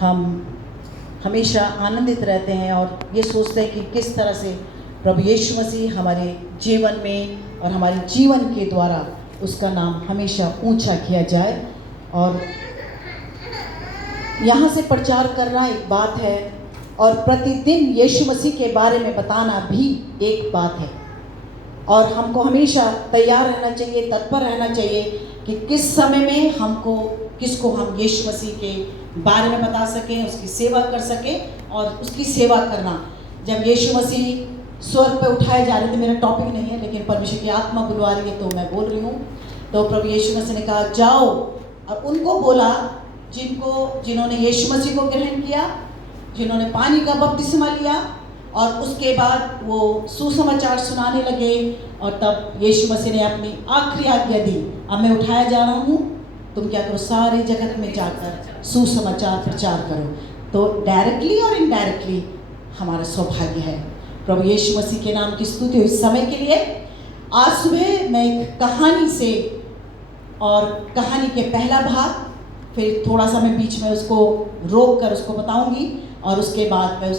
हम हमेशा आनंदित रहते हैं और ये सोचते हैं कि किस तरह से प्रभु यीशु मसीह हमारे जीवन में और हमारे जीवन के द्वारा उसका नाम हमेशा ऊंचा किया जाए। और यहाँ से प्रचार करना एक बात है और प्रतिदिन यीशु मसीह के बारे में बताना भी एक बात है। और हमको हमेशा तैयार रहना चाहिए, तत्पर रहना चाहिए कि किस समय में हमको किसको हम यीशु मसीह के बारे में बता सकें, उसकी सेवा कर सकें। और उसकी सेवा करना, जब यीशु मसीह स्वर्ग पे उठाए जा रहे थे, मेरा टॉपिक नहीं है लेकिन परमेश्वर की आत्मा बुलवा रही है तो मैं बोल रही हूँ, तो प्रभु यीशु मसीह ने कहा जाओ, और उनको बोला जिन्होंने यीशु मसीह को ग्रहण किया, जिन्होंने पानी का बपतिस्मा लिया, और उसके बाद वो सुसमाचार सुनाने लगे। और तब यीशु मसीह ने अपनी आखिरी आज्ञा दी, अब मैं उठाया जा रहा हूँ, तुम क्या करो, सारे जगत में जाकर सुसमाचार प्रचार करो। तो डायरेक्टली और इनडायरेक्टली हमारा सौभाग्य है। प्रभु यीशु मसीह के नाम की स्तुति हो। इस समय के लिए आज सुबह मैं एक कहानी से, और कहानी के पहला भाग, फिर थोड़ा सा मैं बीच में उसको रोक कर उसको बताऊंगी, और उसके बाद मैं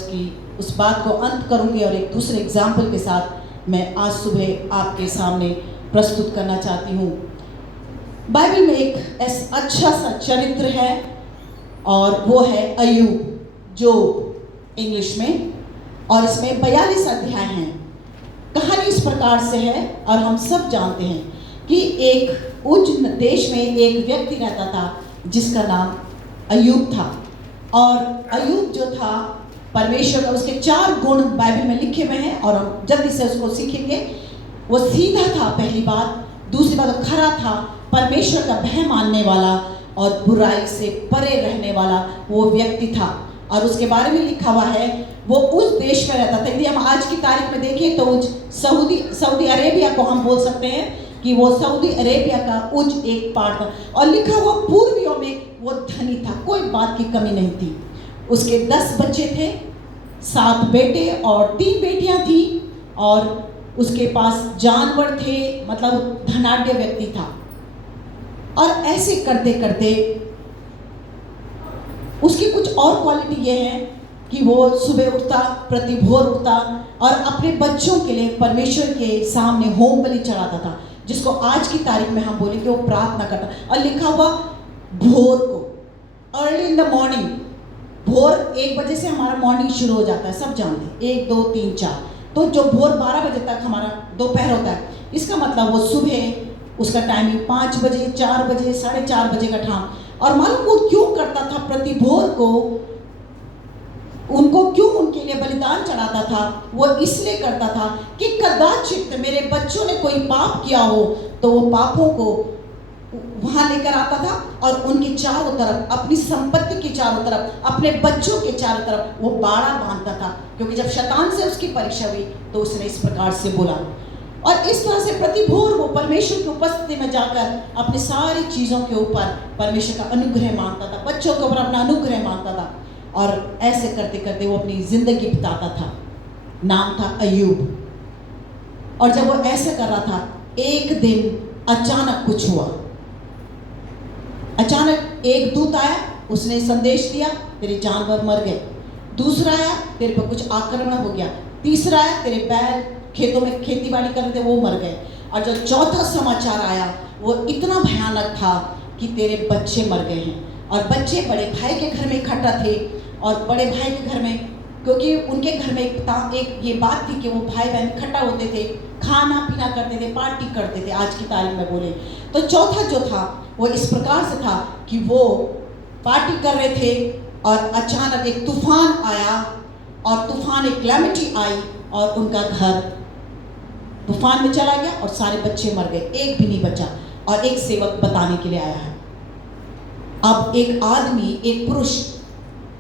उस बात को अंत करूंगी और एक दूसरे एग्जाम्पल के साथ मैं आज सुबह आपके सामने प्रस्तुत करना चाहती हूँ। बाइबल में एक अच्छा सा चरित्र है और वो है अय्यूब, जोब इंग्लिश में, और इसमें 42 अध्याय हैं। कहानी इस प्रकार से है, और हम सब जानते हैं कि एक उच्च देश में एक व्यक्ति रहता था जिसका नाम अय्यूब था। और अय्यूब जो था, परमेश्वर का उसके 4 गुण बाइबल में लिखे हुए हैं और हम जल्दी से उसको सीखेंगे। वो सीधा था, पहली बात। दूसरी बात, खरा था, परमेश्वर का भय मानने वाला और बुराई से परे रहने वाला वो व्यक्ति था। और उसके बारे में लिखा हुआ है, वो उस देश में रहता था। यदि हम आज की तारीख में देखें तो सऊदी अरेबिया को हम बोल सकते हैं कि वो सऊदी अरेबिया का उच्च एक पार्ट था। और लिखा हुआ पूर्वियों में वो धनी था, कोई बात की कमी नहीं थी। उसके 10 बच्चे थे, 7 बेटे और 3 बेटियां थी, और उसके पास जानवर थे, मतलब धनाढ्य व्यक्ति था। और ऐसे करते करते उसकी कुछ और क्वालिटी ये है कि वो सुबह उठता, प्रति भोर उठता और अपने बच्चों के लिए परमेश्वर के सामने होम बलि चढ़ाता था, जिसको आज की तारीख में हम बोलेंगे वो प्रार्थना करता। और लिखा हुआ भोर को, अर्ली इन द मॉर्निंग, भोर 1 बजे से हमारा मॉर्निंग शुरू हो जाता है, सब जानते हैं, 1 2 3 4, तो जो भोर 12 बजे तक हमारा दोपहर होता है, इसका मतलब वो सुबह उसका टाइमिंग 5 बजे, 4 बजे, 4:30 बजे का टाइम। और मालूम वो क्यों करता था, प्रति भोर को उनको क्यों उनके लिए बलिदान चढ़ाता था? वो इसलिए करता था कि कदाचित मेरे बच्चों ने कोई पाप किया हो तो वो पापों को वहां लेकर आता था और उनके चारों तरफ, अपनी संपत्ति के चारों तरफ, अपने बच्चों के चारों तरफ वो बाड़ा बांधता था। क्योंकि जब शैतान से उसकी परीक्षा हुई तो उसने इस प्रकार से बोला, और इस तरह से प्रति भोर वो परमेश्वर की उपस्थिति में जाकर अपनी सारी चीज़ों के ऊपर परमेश्वर का अनुग्रह मांगता था, बच्चों के ऊपर अपना अनुग्रह मांगता था। और ऐसे करते करते वो अपनी जिंदगी बिताता था। नाम था अय्यूब। और जब वो ऐसे कर रहा था, एक दिन अचानक कुछ हुआ। अचानक एक दूत आया, उसने संदेश दिया, तेरे जानवर मर गए। दूसरा आया, तेरे पर कुछ आक्रमण हो गया। तीसरा आया, तेरे बैल खेतों में खेती बाड़ी कर रहे थे, वो मर गए। और जो चौथा समाचार आया वो इतना भयानक था कि तेरे बच्चे मर गए हैं। और बच्चे बड़े भाई के घर में इकट्ठा थे, और बड़े भाई के घर में, क्योंकि उनके घर में एक ये बात थी कि वो भाई बहन इकट्ठा होते थे, खाना पीना करते थे, पार्टी करते थे, आज की तारीख में बोले तो। चौथा जो था वो इस प्रकार से था कि वो पार्टी कर रहे थे और अचानक एक तूफान आया, और तूफान, एक कैलेमिटी आई और उनका घर तूफान में चला गया और सारे बच्चे मर गए, एक भी नहीं बचा। और एक सेवक बताने के लिए आया है। अब एक आदमी, एक पुरुष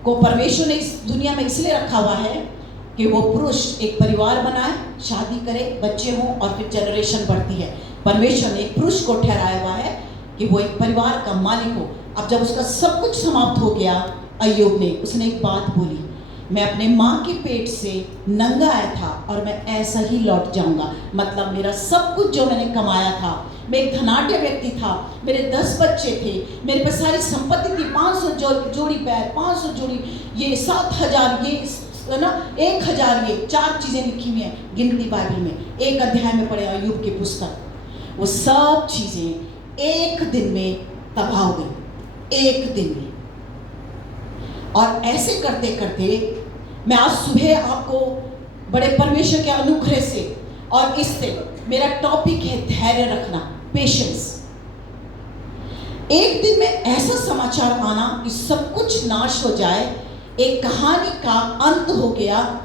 को परमेश्वर ने इस दुनिया में इसलिए रखा हुआ है कि वो पुरुष एक परिवार बनाए, शादी करे, बच्चे हों और फिर जनरेशन बढ़ती है। परमेश्वर ने एक पुरुष को ठहराया हुआ है कि वो एक परिवार का मालिक हो। अब जब उसका सब कुछ समाप्त हो गया, अय्यूब ने, उसने एक बात बोली मैं अपने माँ के पेट से नंगा आया था और मैं ऐसा ही लौट जाऊंगा। मतलब मेरा सब कुछ जो मैंने कमाया था, मैं एक धनाढ्य व्यक्ति था, मेरे 10 बच्चे थे, मेरे पास सारी संपत्ति थी, 500 जोड़ी पैर, 500 जोड़ी ये, 7000 ये, है ना, 1000 ये, 4 चीज़ें लिखी हुई हैं गिनती बाइबल में, एक अध्याय में पढ़े अय्यूब की पुस्तक। वो सब चीज़ें एक दिन में तबाह हो गई, एक दिन में। और ऐसे करते करते मैं आज सुबह आपको बड़े परमेश्वर के अनुग्रह से, और इससे मेरा टॉपिक है धैर्य रखना, पेशेंस। एक दिन में ऐसा समाचार आना कि सब कुछ नाश हो जाए, एक कहानी का अंत हो गया।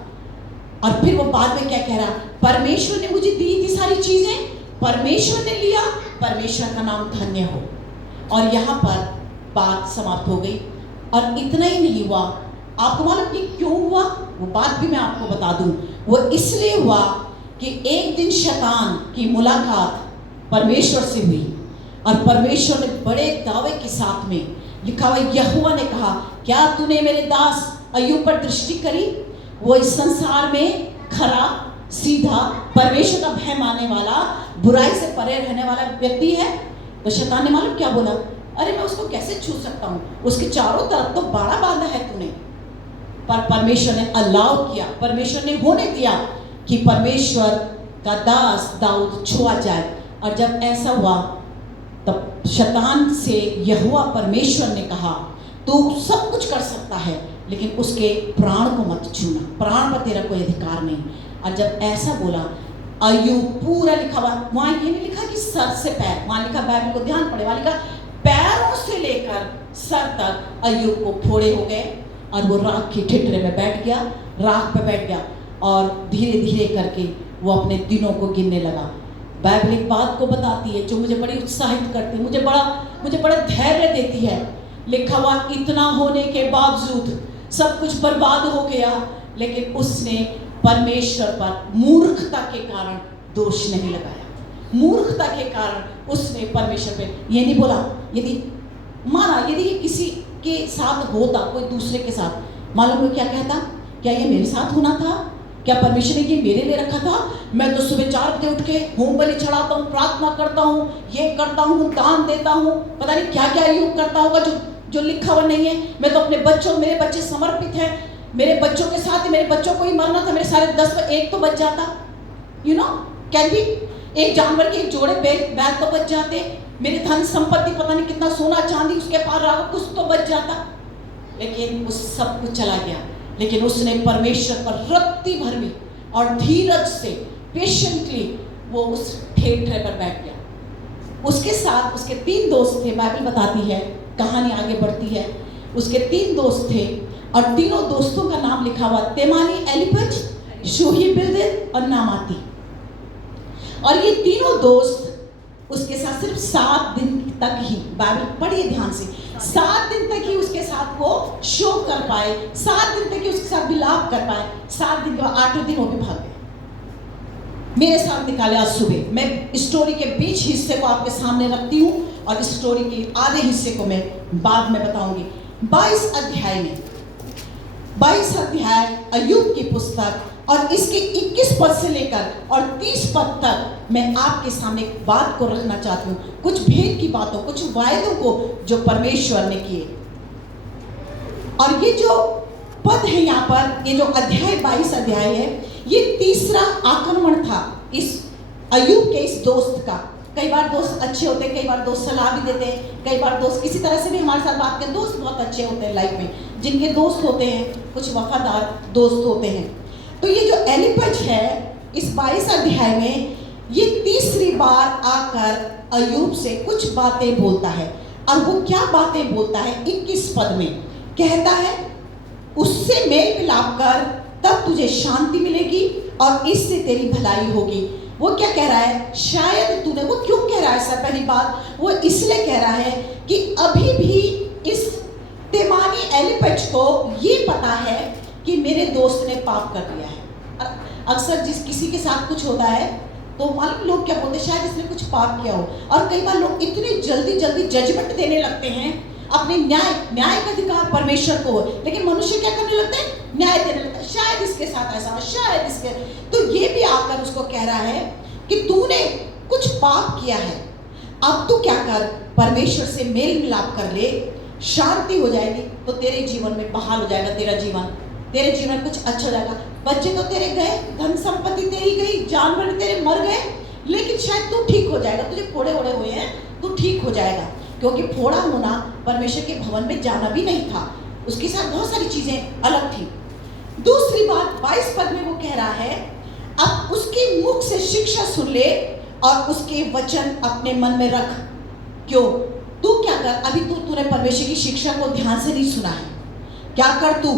और फिर वो बाद में क्या कह रहा, परमेश्वर ने मुझे दी थी सारी चीजें, परमेश्वर ने लिया, परमेश्वर का नाम धन्य हो। और यहाँ पर बात समाप्त हो गई। और इतना ही नहीं हुआ, आपको मालूम कि क्यों हुआ, वो बात भी मैं आपको बता दूं। वो इसलिए हुआ कि एक दिन शैतान की मुलाकात परमेश्वर से हुई, और परमेश्वर ने बड़े दावे के साथ में लिखा हुआ, यहोवा ने कहा, क्या तूने मेरे दास अय्यूब पर दृष्टि करी? वो इस संसार में खरा, सीधा, परमेश्वर का भय मानने वाला, बुराई से परे रहने वाला व्यक्ति है। तो शैतान ने मालूम क्या बोला, अरे मैं उसको कैसे छू सकता हूँ, उसके चारों तरफ तो बाड़ा बांधा है तूने। पर परमेश्वर ने अलाउ किया, परमेश्वर ने होने दिया कि परमेश्वर का दास दाऊद छुआ जाए। और जब ऐसा हुआ तब शैतान से यहोवा परमेश्वर ने कहा, तू सब कुछ कर सकता है लेकिन उसके प्राण को मत छूना, प्राण पर तेरा कोई अधिकार नहीं। और जब ऐसा बोला, अय्यूब पूरा लिखा हुआ, वहाँ ये नहीं लिखा कि सर से पैर, वहाँ लिखा, बाइबल को ध्यान पड़े, वहाँ लिखा पैरों से लेकर सर तक अय्यूब को फोड़े हो गए, और वो राख की ठिठरे में बैठ गया, राख पे बैठ गया, और धीरे धीरे करके वो अपने दिनों को गिनने लगा। बाइबल एक बात को बताती है जो मुझे बड़ी उत्साहित करती है, मुझे बड़ा धैर्य देती है। लिखा हुआ, इतना होने के बावजूद, सब कुछ बर्बाद हो गया, लेकिन उसने परमेश्वर पर मूर्खता के कारण दोष नहीं लगाया। मूर्खता के कारण उसने परमेश्वर पे ये नहीं बोला, यदि माना यदि ये किसी के साथ होता, कोई दूसरे के साथ, मालूम हो क्या कहता, क्या ये मेरे साथ होना था? क्या परमेश्वर ने ये मेरे लिए रखा था? मैं तो सुबह 4 बजे उठ के होम बलि चढ़ाता हूँ, प्रार्थना करता हूँ, ये करता हूँ, दान देता हूँ, पता नहीं क्या क्या योग करता होगा जो लिखा हुआ नहीं है। मैं तो अपने बच्चों, मेरे बच्चे समर्पित हैं, मेरे बच्चों के साथ ही, मेरे बच्चों को ही मरना था, मेरे सारे 10 पर 1 तो बच जाता, यू नो, कैन बी, एक जानवर के 1 जोड़े बैल तो बच जाते, मेरे धन संपत्ति पता नहीं कितना सोना चांदी उसके पार रहा, कुछ तो बच जाता। लेकिन उस सब कुछ चला गया। लेकिन उसने परमेश्वर पर रत्ती भर में और धीरज से, पेशेंटली वो उस ठेठरे पर बैठ गया। उसके साथ उसके 3 दोस्त थे, बाइबल बताती है, कहानी आगे बढ़ती है। उसके 3 दोस्त थे, और तीनों दोस्तों का नाम लिखा हुआ, तेमानी, एलीपज, शूही, बिल्दद और नामाती। और ये तीनों दोस्त उसके साथ सिर्फ 7 दिन तक ही, बाइबल पढ़िए ध्यान से, 7 दिन तक ही उसके साथ वो शोक कर पाए, 7 दिन तक ही उसके साथ विलाप कर पाए। 7 दिन के बाद 8वें दिन वो भी भाग गए। मेरे साथ निकाले आज सुबह। मैं स्टोरी के बीच हिस्से को आपके सामने रखती हूँ, और स्टोरी के आधे हिस्से को मैं बाद में बताऊंगी। 22 अध्याय अय्यूब की पुस्तक, और इसके 21 पद से लेकर और 30 पद तक मैं आपके सामने एक बात को रखना चाहती हूँ, कुछ भेद की बातों, कुछ वायदों को जो परमेश्वर ने किए। और ये जो पद है यहाँ पर, ये जो अध्याय 22 अध्याय है, ये तीसरा आक्रमण था इस अय्यूब के इस दोस्त का। कई बार दोस्त अच्छे होते हैं, कई बार दोस्त सलाह भी देते हैं, कई बार दोस्त किसी तरह से भी हमारे साथ बात करते हैं। दोस्त बहुत अच्छे होते हैं लाइफ में, जिनके दोस्त होते हैं, कुछ वफादार दोस्त होते हैं। तो ये जो एलीपज है इस 22 अध्याय में, ये तीसरी बार आकर अय्यूब से कुछ बातें बोलता है। और वो क्या बातें बोलता है? 21 पद में कहता है, उससे मेल मिलाप कर, तब तुझे शांति मिलेगी और इससे तेरी भलाई होगी। वो क्या कह रहा है? शायद तूने, वो क्यों कह रहा है सर? पहली बात वो इसलिए कह रहा है कि अभी भी इस तेमानी एलीपज को ये पता है कि मेरे दोस्त ने पाप कर दिया है। अक्सर जिस किसी के साथ कुछ होता है तो मालूम लोग क्या बोलते हैं, शायद इसने कुछ पाप किया हो। और कई बार लोग इतनी जल्दी जल्दी जजमेंट देने लगते हैं, अपने न्याय का अधिकार परमेश्वर को हो, लेकिन मनुष्य क्या करने लगते हैं? न्याय देने लगता है, शायद इसके साथ ऐसा हो, शायद इसके। तो ये भी आकर उसको कह रहा है कि तूने कुछ पाप किया है, अब तू क्या कर, परमेश्वर से मेल मिलाप कर ले, शांति हो जाएगी, तो तेरे जीवन में बहाल हो जाएगा तेरा जीवन, तेरे जीवन में कुछ अच्छा हो जाएगा। बच्चे तो तेरे गए, धन संपत्ति तेरी गई, जानवर तेरे मर गए, लेकिन शायद तू ठीक हो जाएगा, तुझे फोड़े ओड़े हुए हैं, तू ठीक हो जाएगा। क्योंकि फोड़ा होना परमेश्वर के भवन में जाना भी नहीं था, उसके साथ बहुत सारी चीजें अलग थी। दूसरी बात 22 पद में वो कह रहा है, अब उसके मुख से शिक्षा सुन ले और उसके वचन अपने मन में रख। क्यों? तू क्या कर, अभी तूने परमेश्वर की शिक्षा को ध्यान से नहीं सुना है, क्या कर तू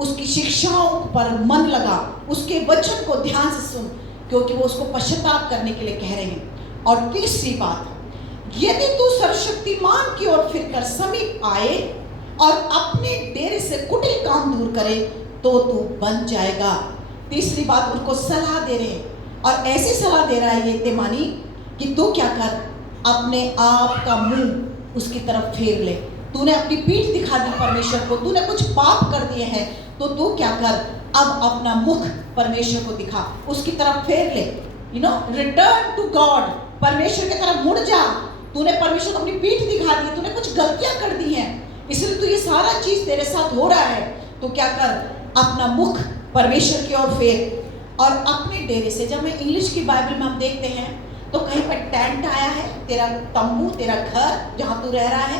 उसकी शिक्षाओं पर मन लगा, उसके वचन को ध्यान से सुन, क्योंकि वो उसको पश्चाताप करने के लिए कह रहे हैं। और तीसरी बात, यदि तू सर्वशक्तिमान की ओर फिरकर समीप आए और अपने डेरे से कुटिल काम दूर करे तो तू बन जाएगा। तीसरी बात उनको सलाह दे रहे हैं, और ऐसी सलाह दे रहा है ये तेमानी कि तू क्या कर, अपने आप का मुंह उसकी तरफ फेर ले। तूने अपनी पीठ दिखा दी परमेश्वर को, तूने कुछ पाप कर दिए हैं, तो तू क्या कर, अब अपना मुख परमेश्वर को दिखा, उसकी तरफ फेर ले। रिटर्न टू गॉड, परमेश्वर की तरफ मुड़ जा। तूने परमेश्वर को अपनी पीठ दिखा दी, तूने कुछ गलतियां कर दी हैं, इसलिए तो ये सारा चीज तेरे साथ हो रहा है। तो क्या कर, अपना मुख परमेश्वर की ओर फेर और अपने डेरे से। जब मैं इंग्लिश की बाइबल में हम देखते हैं तो कहीं पर टेंट आया है, तेरा तंबू, तेरा घर जहां तू रह रहा है,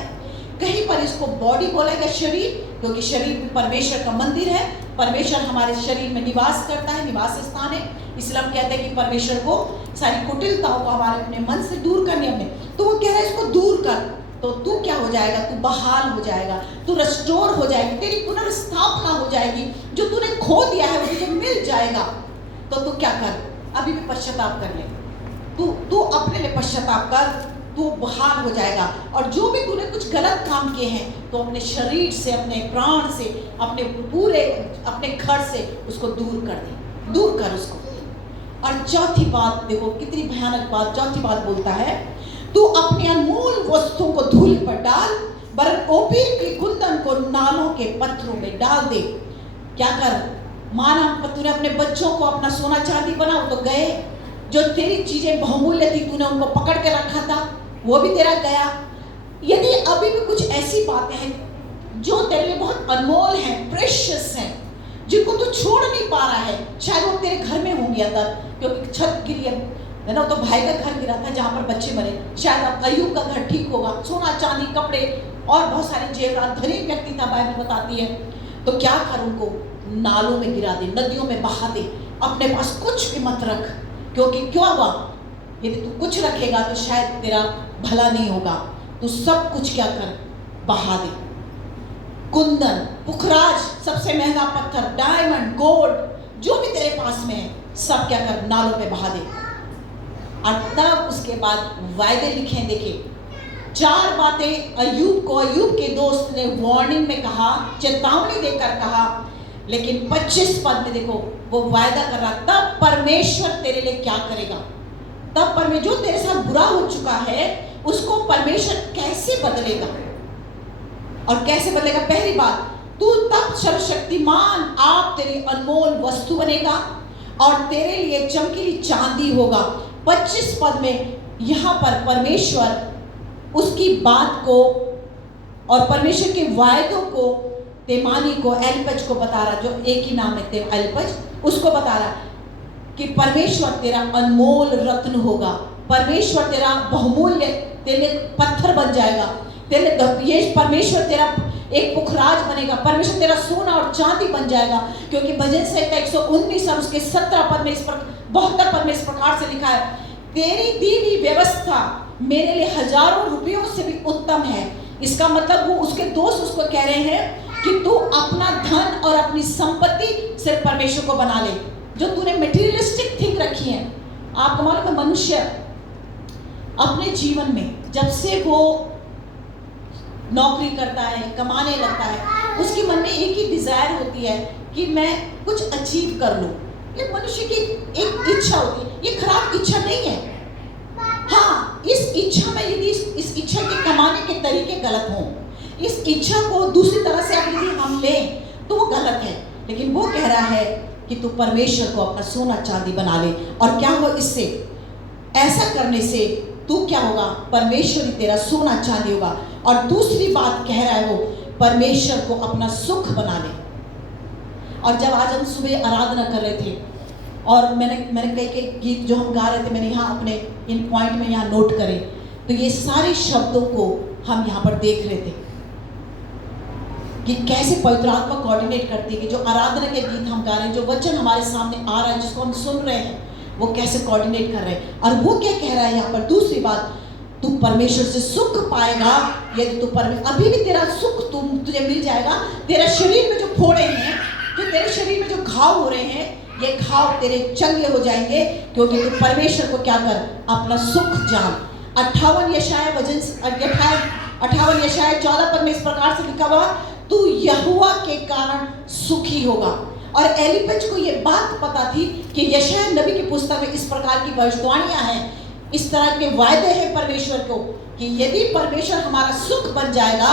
कहीं पर इसको बॉडी बोलेगा, शरीर, क्योंकि शरीर परमेश्वर का मंदिर है, परमेश्वर हमारे शरीर में निवास करता है, निवास स्थान है। इसलिए हम कहते हैं कि परमेश्वर को सारी कुटिलताओं को हमारे अपने मन से दूर करने हमने, तो वो कह रहा है इसको दूर कर, तो तू क्या हो जाएगा, तू बहाल हो जाएगा, तू रेस्टोर हो जाएगी, तेरी पुनर्स्थापना हो जाएगी, जो तूने खो दिया है वो तुझे मिल जाएगा। तो तू क्या कर, अभी भी पश्चाताप कर ले, तू अपने लिए पश्चाताप कर, तू बहाल हो जाएगा। और जो भी तूने कुछ गलत काम किए हैं तो अपने शरीर से, अपने प्राण से, अपने पूरे अपने घर से उसको दूर कर दे, दूर कर उसको। और चौथी बात देखो कितनी भयानक बात, चौथी बात बोलता है, तू अपने अनमोल वस्तुओं को धूल पर डाल, वरन ओपीर की कुंदन को नालों के पत्थरों में डाल दे। क्या कर, माना तूने अपने बच्चों को अपना सोना चांदी बनाओ तो गए, जो तेरी चीजें बहुमूल्य थी तूने उनको पकड़ के रखा था वो भी तेरा गया। यदि अभी भी कुछ ऐसी बातें हैं जो तेरे लिए बहुत अनमोल हैं, प्रेशियस हैं, जिनको तू छोड़ नहीं पा रहा है, शायद वो तेरे घर में होंगे अंदर, क्योंकि छत गिरी है ना, तो भाई का घर गिरा था जहाँ पर बच्चे मरे, शायद अब अय्यूब का घर ठीक होगा, सोना चांदी कपड़े और बहुत सारे जेवरात, धनी व्यक्ति था बाइबल बताती है। तो क्या कर, उनको नालों में गिरा दे, नदियों में बहा दे, अपने पास कुछ भी मत रख, क्योंकि क्यों हुआ, यदि तू कुछ रखेगा तो शायद तेरा भला नहीं होगा। तू सब कुछ क्या कर, बहा दे। कुंदन, पुखराज, सबसे महंगा पत्थर, डायमंड, गोल्ड, जो भी तेरे पास में है सब क्या कर, नालों में बहा दे। और तब उसके बाद वायदे लिखे, देखिए 4 बातें अय्यूब को अय्यूब के दोस्त ने वार्निंग में कहा, चेतावनी देकर कहा, लेकिन 25 पद में देखो वो वायदा कर रहा, तब परमेश्वर तेरे लिए क्या करेगा, तब परमेश्वर जो तेरे साथ बुरा हो चुका है उसको परमेश्वर कैसे बदलेगा। और कैसे बदलेगा, पहली बात, तू तब सर्वशक्तिमान आप तेरी अनमोल वस्तु बनेगा और तेरे लिए चमकीली चांदी होगा। 25 पद में यहाँ पर परमेश्वर उसकी बात को और परमेश्वर के वायदों को तेमानी को, एल्पज को बता रहा, जो एक ही नाम है एल्पज, उसको बता रहा कि परमेश्वर तेरा अनमोल रत्न होगा, परमेश्वर तेरा बहुमूल्य, तेरे पत्थर बन जाएगा, तेरे ये परमेश्वर तेरा एक पुखराज बनेगा, परमेश्वर तेरा सोना और चांदी बन जाएगा। क्योंकि भजन संहिता 119 और उसके 17 पद में इस पर 72 पद में इस प्रकार से लिखा है, तेरी दी हुई व्यवस्था मेरे लिए हजारों रुपयों से भी उत्तम है। इसका मतलब वो उसके दोस्त उसको कह रहे हैं कि तू अपना धन और अपनी संपत्ति सिर्फ परमेश्वर को बना ले, जो तूने मटेरियलिस्टिक थिंग रखी है। आपको मालूम है मनुष्य अपने जीवन में जब से वो नौकरी करता है, कमाने लगता है, उसके मन में एक ही डिजायर होती है कि मैं कुछ अचीव कर लूं। ये मनुष्य की एक इच्छा होती है, ये खराब इच्छा नहीं है। हाँ, इस इच्छा में यदि इस इच्छा के कमाने के तरीके गलत हों, इस इच्छा को दूसरी तरह से यदि हम लें तो वो गलत है। लेकिन वो कह रहा है कि तू परमेश्वर को अपना सोना चांदी बना ले। और क्या हो इससे, ऐसा करने से तू क्या होगा, परमेश्वर ही तेरा सोना चांदी होगा। और दूसरी बात कह रहा है वो, परमेश्वर को अपना सुख बना ले। और जब आज हम सुबह आराधना कर रहे थे और मैंने कई गीत जो हम गा रहे थे, मैंने यहाँ अपने इन पॉइंट में यहाँ नोट करे, तो ये सारे शब्दों को हम यहाँ पर देख रहे थे कि कैसे पवित्र आत्मा कोऑर्डिनेट करती है कि जो आराधना के गीत हम गा रहे हैं, जो वचन हमारे सामने आ रहा है, जिसको हम सुन रहे हैं, वो कैसे कोऑर्डिनेट कर रहे हैं। और वो क्या कह रहा है यहाँ पर, दूसरी बात, तू परमेश्वर से सुख पाएगा यदि तू अभी भी तेरा सुख तुझे मिल जाएगा। तेरा शरीर में जो फोड़े हैं, जो तेरे शरीर में जो घाव हो रहे हैं, ये घाव तेरे चंगे हो जाएंगे, क्योंकि तू परमेश्वर को क्या कर, अपना सुख जान। 58 यशाया 14 पद में इस प्रकार से लिखा हुआ, तू यहोवा के कारण सुखी होगा। और एलिपज को ये बात पता थी कि यशाया नबी की पुस्तक में इस प्रकार की भविष्यवाणियां हैं, इस तरह के वायदे हैं परमेश्वर को कि यदि परमेश्वर हमारा सुख बन जाएगा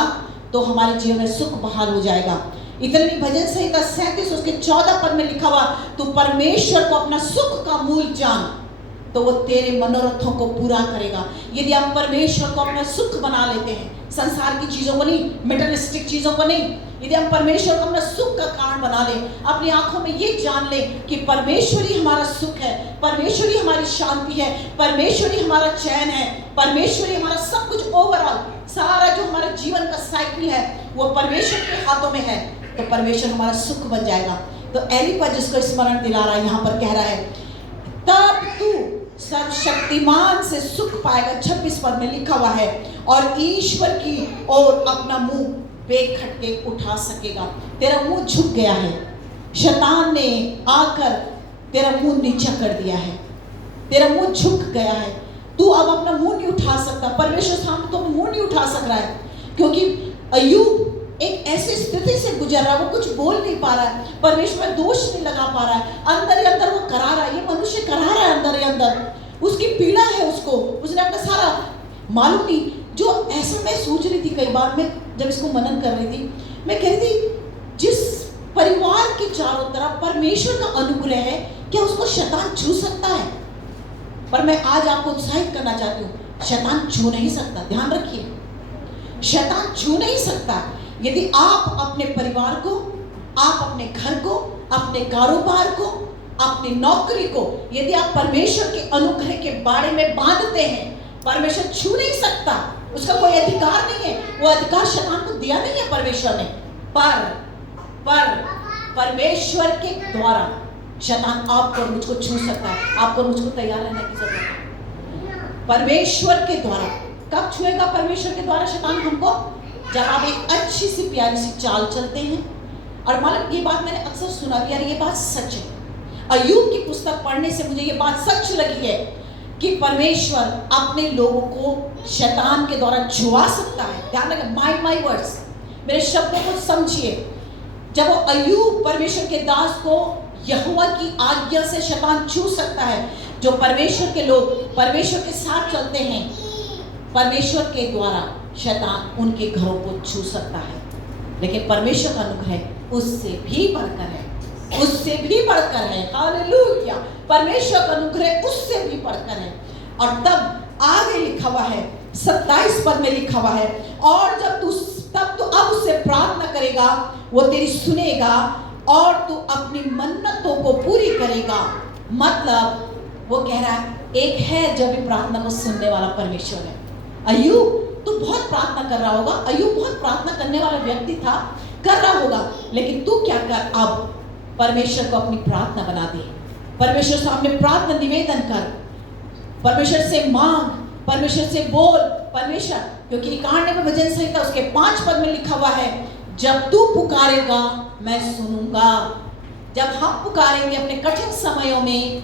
तो हमारे जीवन में सुख बहाल हो जाएगा। इतनी भजन संहिता 37 उसके 14 पद में लिखा हुआ, तू परमेश्वर को अपना सुख का मूल जान तो वो तेरे मनोरथों को पूरा करेगा। यदि आप परमेश्वर को अपना सुख बना लेते हैं, संसार की चीजों को नहीं, मेटेरियलिस्टिक चीजों को नहीं, यदि हम परमेश्वर को अपना सुख का कारण बना लें, अपनी आंखों में ये जान लें कि परमेश्वर ही हमारा सुख है, परमेश्वर ही हमारी शांति है, परमेश्वर ही हमारा चैन है, परमेश्वर ही हमारा सब कुछ, ओवरऑल सारा जो हमारा जीवन का साइकिल है वो परमेश्वर के हाथों में है, तो परमेश्वर हमारा सुख बन जाएगा। तो एलिपज जिसको स्मरण दिला रहा है, यहाँ पर कह रहा है, तब तू सर्वशक्तिमान से सुख पाएगा। 26 पद में लिखा हुआ है, और ईश्वर की ओर अपना मुंह बेखटके उठा सकेगा। तेरा मुंह झुक गया है, शैतान ने आकर तेरा मुंह नीचा कर दिया है, तेरा मुंह झुक गया है, तू अब अपना मुंह नहीं उठा सकता, परमेश्वर सामने तो मुंह नहीं उठा सक रहा है, क्योंकि अय्यूब एक ऐसी स्थिति से गुजर रहा है, वो कुछ बोल नहीं पा रहा है, परमेश्वर में दोष नहीं लगा पा रहा है, अंदर ही अंदर वो करा रहा है, ये मनुष्य करा रहा है अंदर ही अंदर, उसकी पीड़ा है उसको, उसने अपना सारा मालूम नहीं। जो ऐसा मैं सोच रही थी कई बार, मैं जब इसको मनन कर रही थी, मैं कह रही थी, जिस परिवार के चारों तरफ परमेश्वर का अनुग्रह है, क्या उसको शैतान छू सकता है? पर मैं आज आपको उत्साहित करना चाहती हूँ, शैतान छू नहीं सकता। ध्यान रखिए, शैतान छू नहीं सकता। यदि आप अपने परिवार को, आप अपने घर को, अपने कारोबार को, अपनी नौकरी को, यदि आप परमेश्वर के अनुग्रह के बारे में बांधते हैं, परमेश्वर छू नहीं सकता, उसका कोई अधिकार नहीं है, वो अधिकार शैतान को दिया नहीं है परमेश्वर ने। पर परमेश्वर के द्वारा शैतान आपको और मुझको छू सकता है। आपको और मुझको तैयार रहने की जरूरत है। परमेश्वर के द्वारा कब छुएगा परमेश्वर के द्वारा शैतान हमको? जब आप एक अच्छी सी प्यारी सी चाल चलते हैं। और मालूम, ये बात मैंने अक्सर सुना कि यार ये बात सच है। अय्यूब की पुस्तक पढ़ने से मुझे ये बात सच लगी है कि परमेश्वर अपने लोगों को शैतान के द्वारा छुआ सकता है। ध्यान रखें, माइंड माई वर्ड्स, मेरे शब्दों को समझिए। जब वो अय्यूब परमेश्वर के दास को यहोवा की आज्ञा से शैतान छू सकता है, जो परमेश्वर के लोग परमेश्वर के साथ चलते हैं, परमेश्वर के द्वारा शैतान उनके घरों को छू सकता है। लेकिन परमेश्वर का अनुग्रह उससे भी बढ़कर है, उससे भी बढ़कर है। हालेलुया, परमेश्वर का अनुग्रह उससे भी बढ़कर है। और तब आगे लिखा हुआ है, 27 पद में लिखा हुआ है, और तब तू अब उससे प्रार्थना करेगा, वो तेरी सुनेगा और तू अपनी मन्नतों को पूरी करेगा। मतलब वो कह रहा है, एक है जो भी प्रार्थना को सुनने वाला परमेश्वर है। अय्यूब तू बहुत प्रार्थना कर रहा होगा, अय्यूब बहुत प्रार्थना करने वाला व्यक्ति था, कर रहा होगा, लेकिन तू क्या कर, अब परमेश्वर को अपनी प्रार्थना बना दे, परमेश्वर सामने प्रार्थना निवेदन कर, परमेश्वर से मांग, परमेश्वर से बोल, परमेश्वर, क्योंकि 91 भजन संहिता उसके 5 पद में लिखा हुआ है, जब तू पुकारेगा मैं सुनूंगा। जब हम पुकारेंगे अपने कठिन समयों में,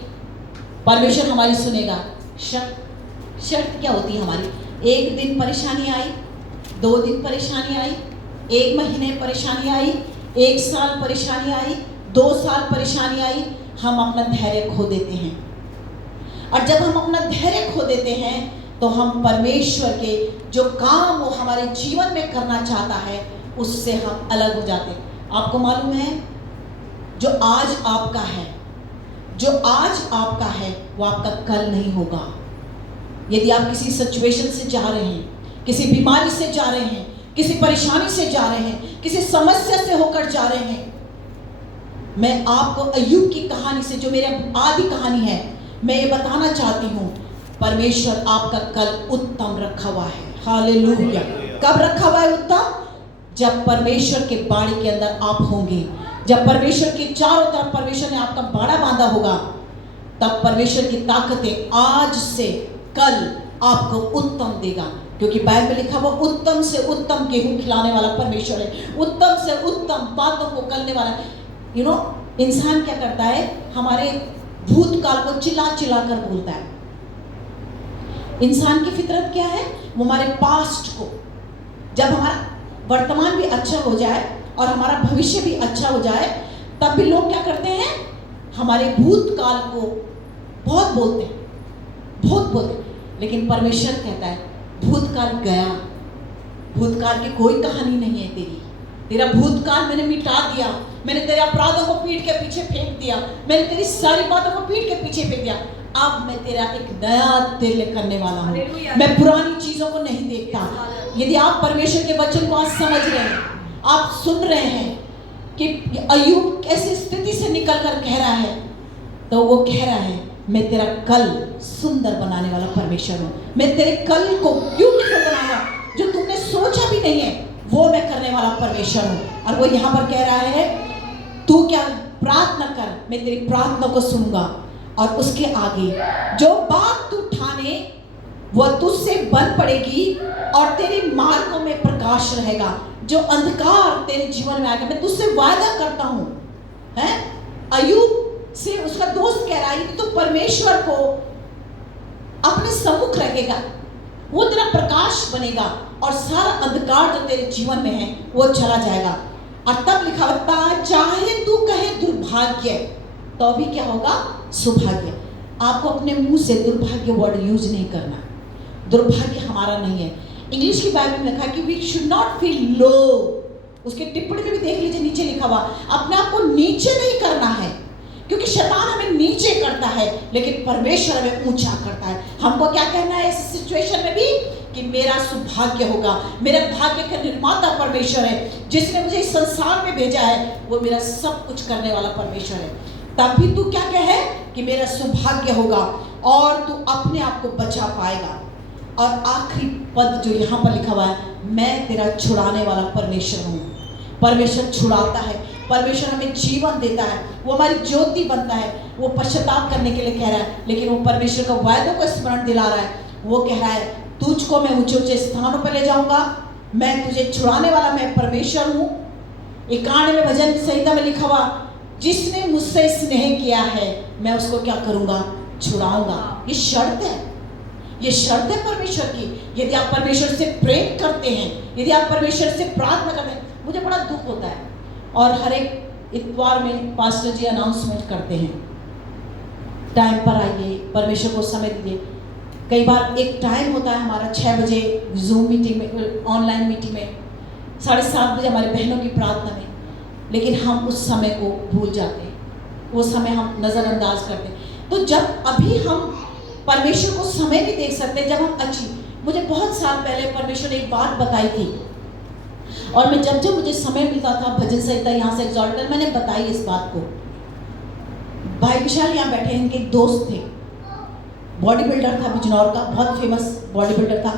परमेश्वर हमारी सुनेगा। शर्त क्या होती है हमारी? एक दिन परेशानी आई, 2 दिन परेशानी आई, 1 महीने परेशानी आई, 1 साल परेशानी आई, 2 साल परेशानी आई, हम अपना धैर्य खो देते हैं। और जब हम अपना धैर्य खो देते हैं तो हम परमेश्वर के जो काम वो हमारे जीवन में करना चाहता है उससे हम अलग हो जाते हैं। आपको मालूम है, जो आज आपका है, जो आज आपका है वो आपका कल नहीं होगा। यदि आप किसी सिचुएशन से जा रहे हैं, किसी बीमारी से जा रहे हैं, किसी परेशानी से जा रहे हैं, किसी समस्या से होकर जा रहे हैं, मैं आपको अय्यूब की कहानी से, जो मेरे आदि कहानी है, मैं ये बताना चाहती हूँ, परमेश्वर आपका कल उत्तम रखा हुआ है। हालेलुया। कब रखा हुआ है उत्तम? जब परमेश्वर के बाड़ी के अंदर आप होंगे, जब परमेश्वर के चारों तरफ परमेश्वर ने आपका बाड़ा बांधा होगा, तब परमेश्वर की ताकतें आज से कल आपको उत्तम देगा। क्योंकि बाइबल में लिखा हुआ उत्तम से उत्तम गेहूं खिलाने वाला परमेश्वर है, उत्तम से उत्तम बातों को करने वाला। इंसान क्या करता है? हमारे भूतकाल को चिल्ला चिल्ला कर बोलता है। इंसान की फितरत क्या है? वो हमारे पास्ट को, जब हमारा वर्तमान भी अच्छा हो जाए और हमारा भविष्य भी अच्छा हो जाए, तब भी लोग क्या करते हैं? हमारे भूतकाल को बहुत बोलते हैं, बहुत बोलते हैं। लेकिन परमेश्वर कहता है भूतकाल गया, भूतकाल की कोई कहानी नहीं है तेरी। तेरा भूतकाल मैंने मिटा दिया, मैंने तेरे अपराधों को पीठ के पीछे फेंक दिया, मैंने तेरी सारी बातों को पीठ के पीछे फेंक दिया। अब मैं तेरा एक नया दिल करने वाला हूँ, मैं पुरानी चीजों को नहीं देखता। यदि आप परमेश्वर के वचन को आज समझ रहे हैं, आप सुन रहे हैं कि अय्यूब कैसी स्थिति से निकल कर कह रहा है, तो वो कह रहा है मैं तेरा कल सुंदर बनाने वाला परमेश्वर हूँ। मैं तेरे कल को ब्यूटीफुल बनाऊंगा, जो तुमने सोचा भी नहीं है वो मैं करने वाला परमेश्वर हूँ। और वो यहाँ पर कह रहा है तू क्या प्रार्थना कर, मैं तेरी प्रार्थना को सुनूंगा, और उसके आगे जो बात तू ठाने वह तुझसे बन पड़ेगी और तेरे मार्गों में प्रकाश रहेगा। जो अंधकार तेरे जीवन में आएगा, मैं तुझसे वादा करता हूँ। हैं? अय्यूब से उसका दोस्त कह रहा है कि तू परमेश्वर को अपने सम्मुख रखेगा, वो तेरा प्रकाश बनेगा और सारा अंधकार जो तेरे जीवन में है वो चला जाएगा। और तब लिखा होता चाहे तू कहे दुर्भाग्य, तो भी क्या होगा? सौभाग्य। आपको अपने मुंह से दुर्भाग्य वर्ड यूज नहीं करना, दुर्भाग्य हमारा नहीं है। इंग्लिश की बाइबल में लिखा है कि we should not feel low. उसके टिप्पणी में भी देख लीजिए, नीचे लिखा हुआ अपने आप को नीचे नहीं करना है, क्योंकि शैतान हमें नीचे करता है लेकिन परमेश्वर हमें ऊंचा करता है। हमको क्या कहना है इस सिचुएशन में भी? कि मेरा सौभाग्य होगा, मेरा भाग्य का निर्माता परमेश्वर है, जिसने मुझे इस संसार में भेजा है वो मेरा सब कुछ करने वाला परमेश्वर है। तब भी तू क्या कहे? कि मेरा सौभाग्य होगा और तू अपने आप को बचा पाएगा। और आखिरी पद जो यहाँ पर लिखा हुआ है, मैं तेरा छुड़ाने वाला परमेश्वर हूँ। परमेश्वर छुड़ाता है, परमेश्वर हमें जीवन देता है, वो हमारी ज्योति बनता है। वो पश्चाताप करने के लिए कह रहा है, लेकिन वो परमेश्वर का वायदों को स्मरण दिला रहा है। वो कह रहा है तुझको मैं ऊंचे ऊंचे स्थानों पर ले जाऊंगा, मैं तुझे छुड़ाने वाला मैं परमेश्वर हूँ। 91 में भजन संहिता में लिखा हुआ जिसने मुझसे स्नेह किया है मैं उसको क्या करूंगा? छुड़ाऊंगा। ये शर्त है, ये शर्त है परमेश्वर की। यदि आप परमेश्वर से प्रेम करते हैं, यदि आप परमेश्वर से प्रार्थना करते हैं, मुझे बड़ा दुख होता है और हर एक इतवार में पास्टर जी अनाउंसमेंट करते हैं, टाइम पर आइए, परमेश्वर को समय दीजिए। कई बार एक टाइम होता है हमारा 6 बजे जूम मीटिंग में, ऑनलाइन मीटिंग में, 7:30 बजे हमारी बहनों की प्रार्थना में, लेकिन हम उस समय को भूल जाते हैं, वो समय हम नज़रअंदाज करते हैं। तो जब अभी हम परमेश्वर को समय भी देख सकते हैं, जब हम मुझे बहुत साल पहले परमेश्वर ने एक बात बताई थी और मैं जब मुझे समय मिलता था भजन संहिता यहाँ से एग्जॉल्टर, मैंने बताई इस बात को। भाई विशाल यहाँ बैठे हैं, इनके एक दोस्त थे, बॉडी बिल्डर था बिजनौर का, बहुत फेमस बॉडी बिल्डर था।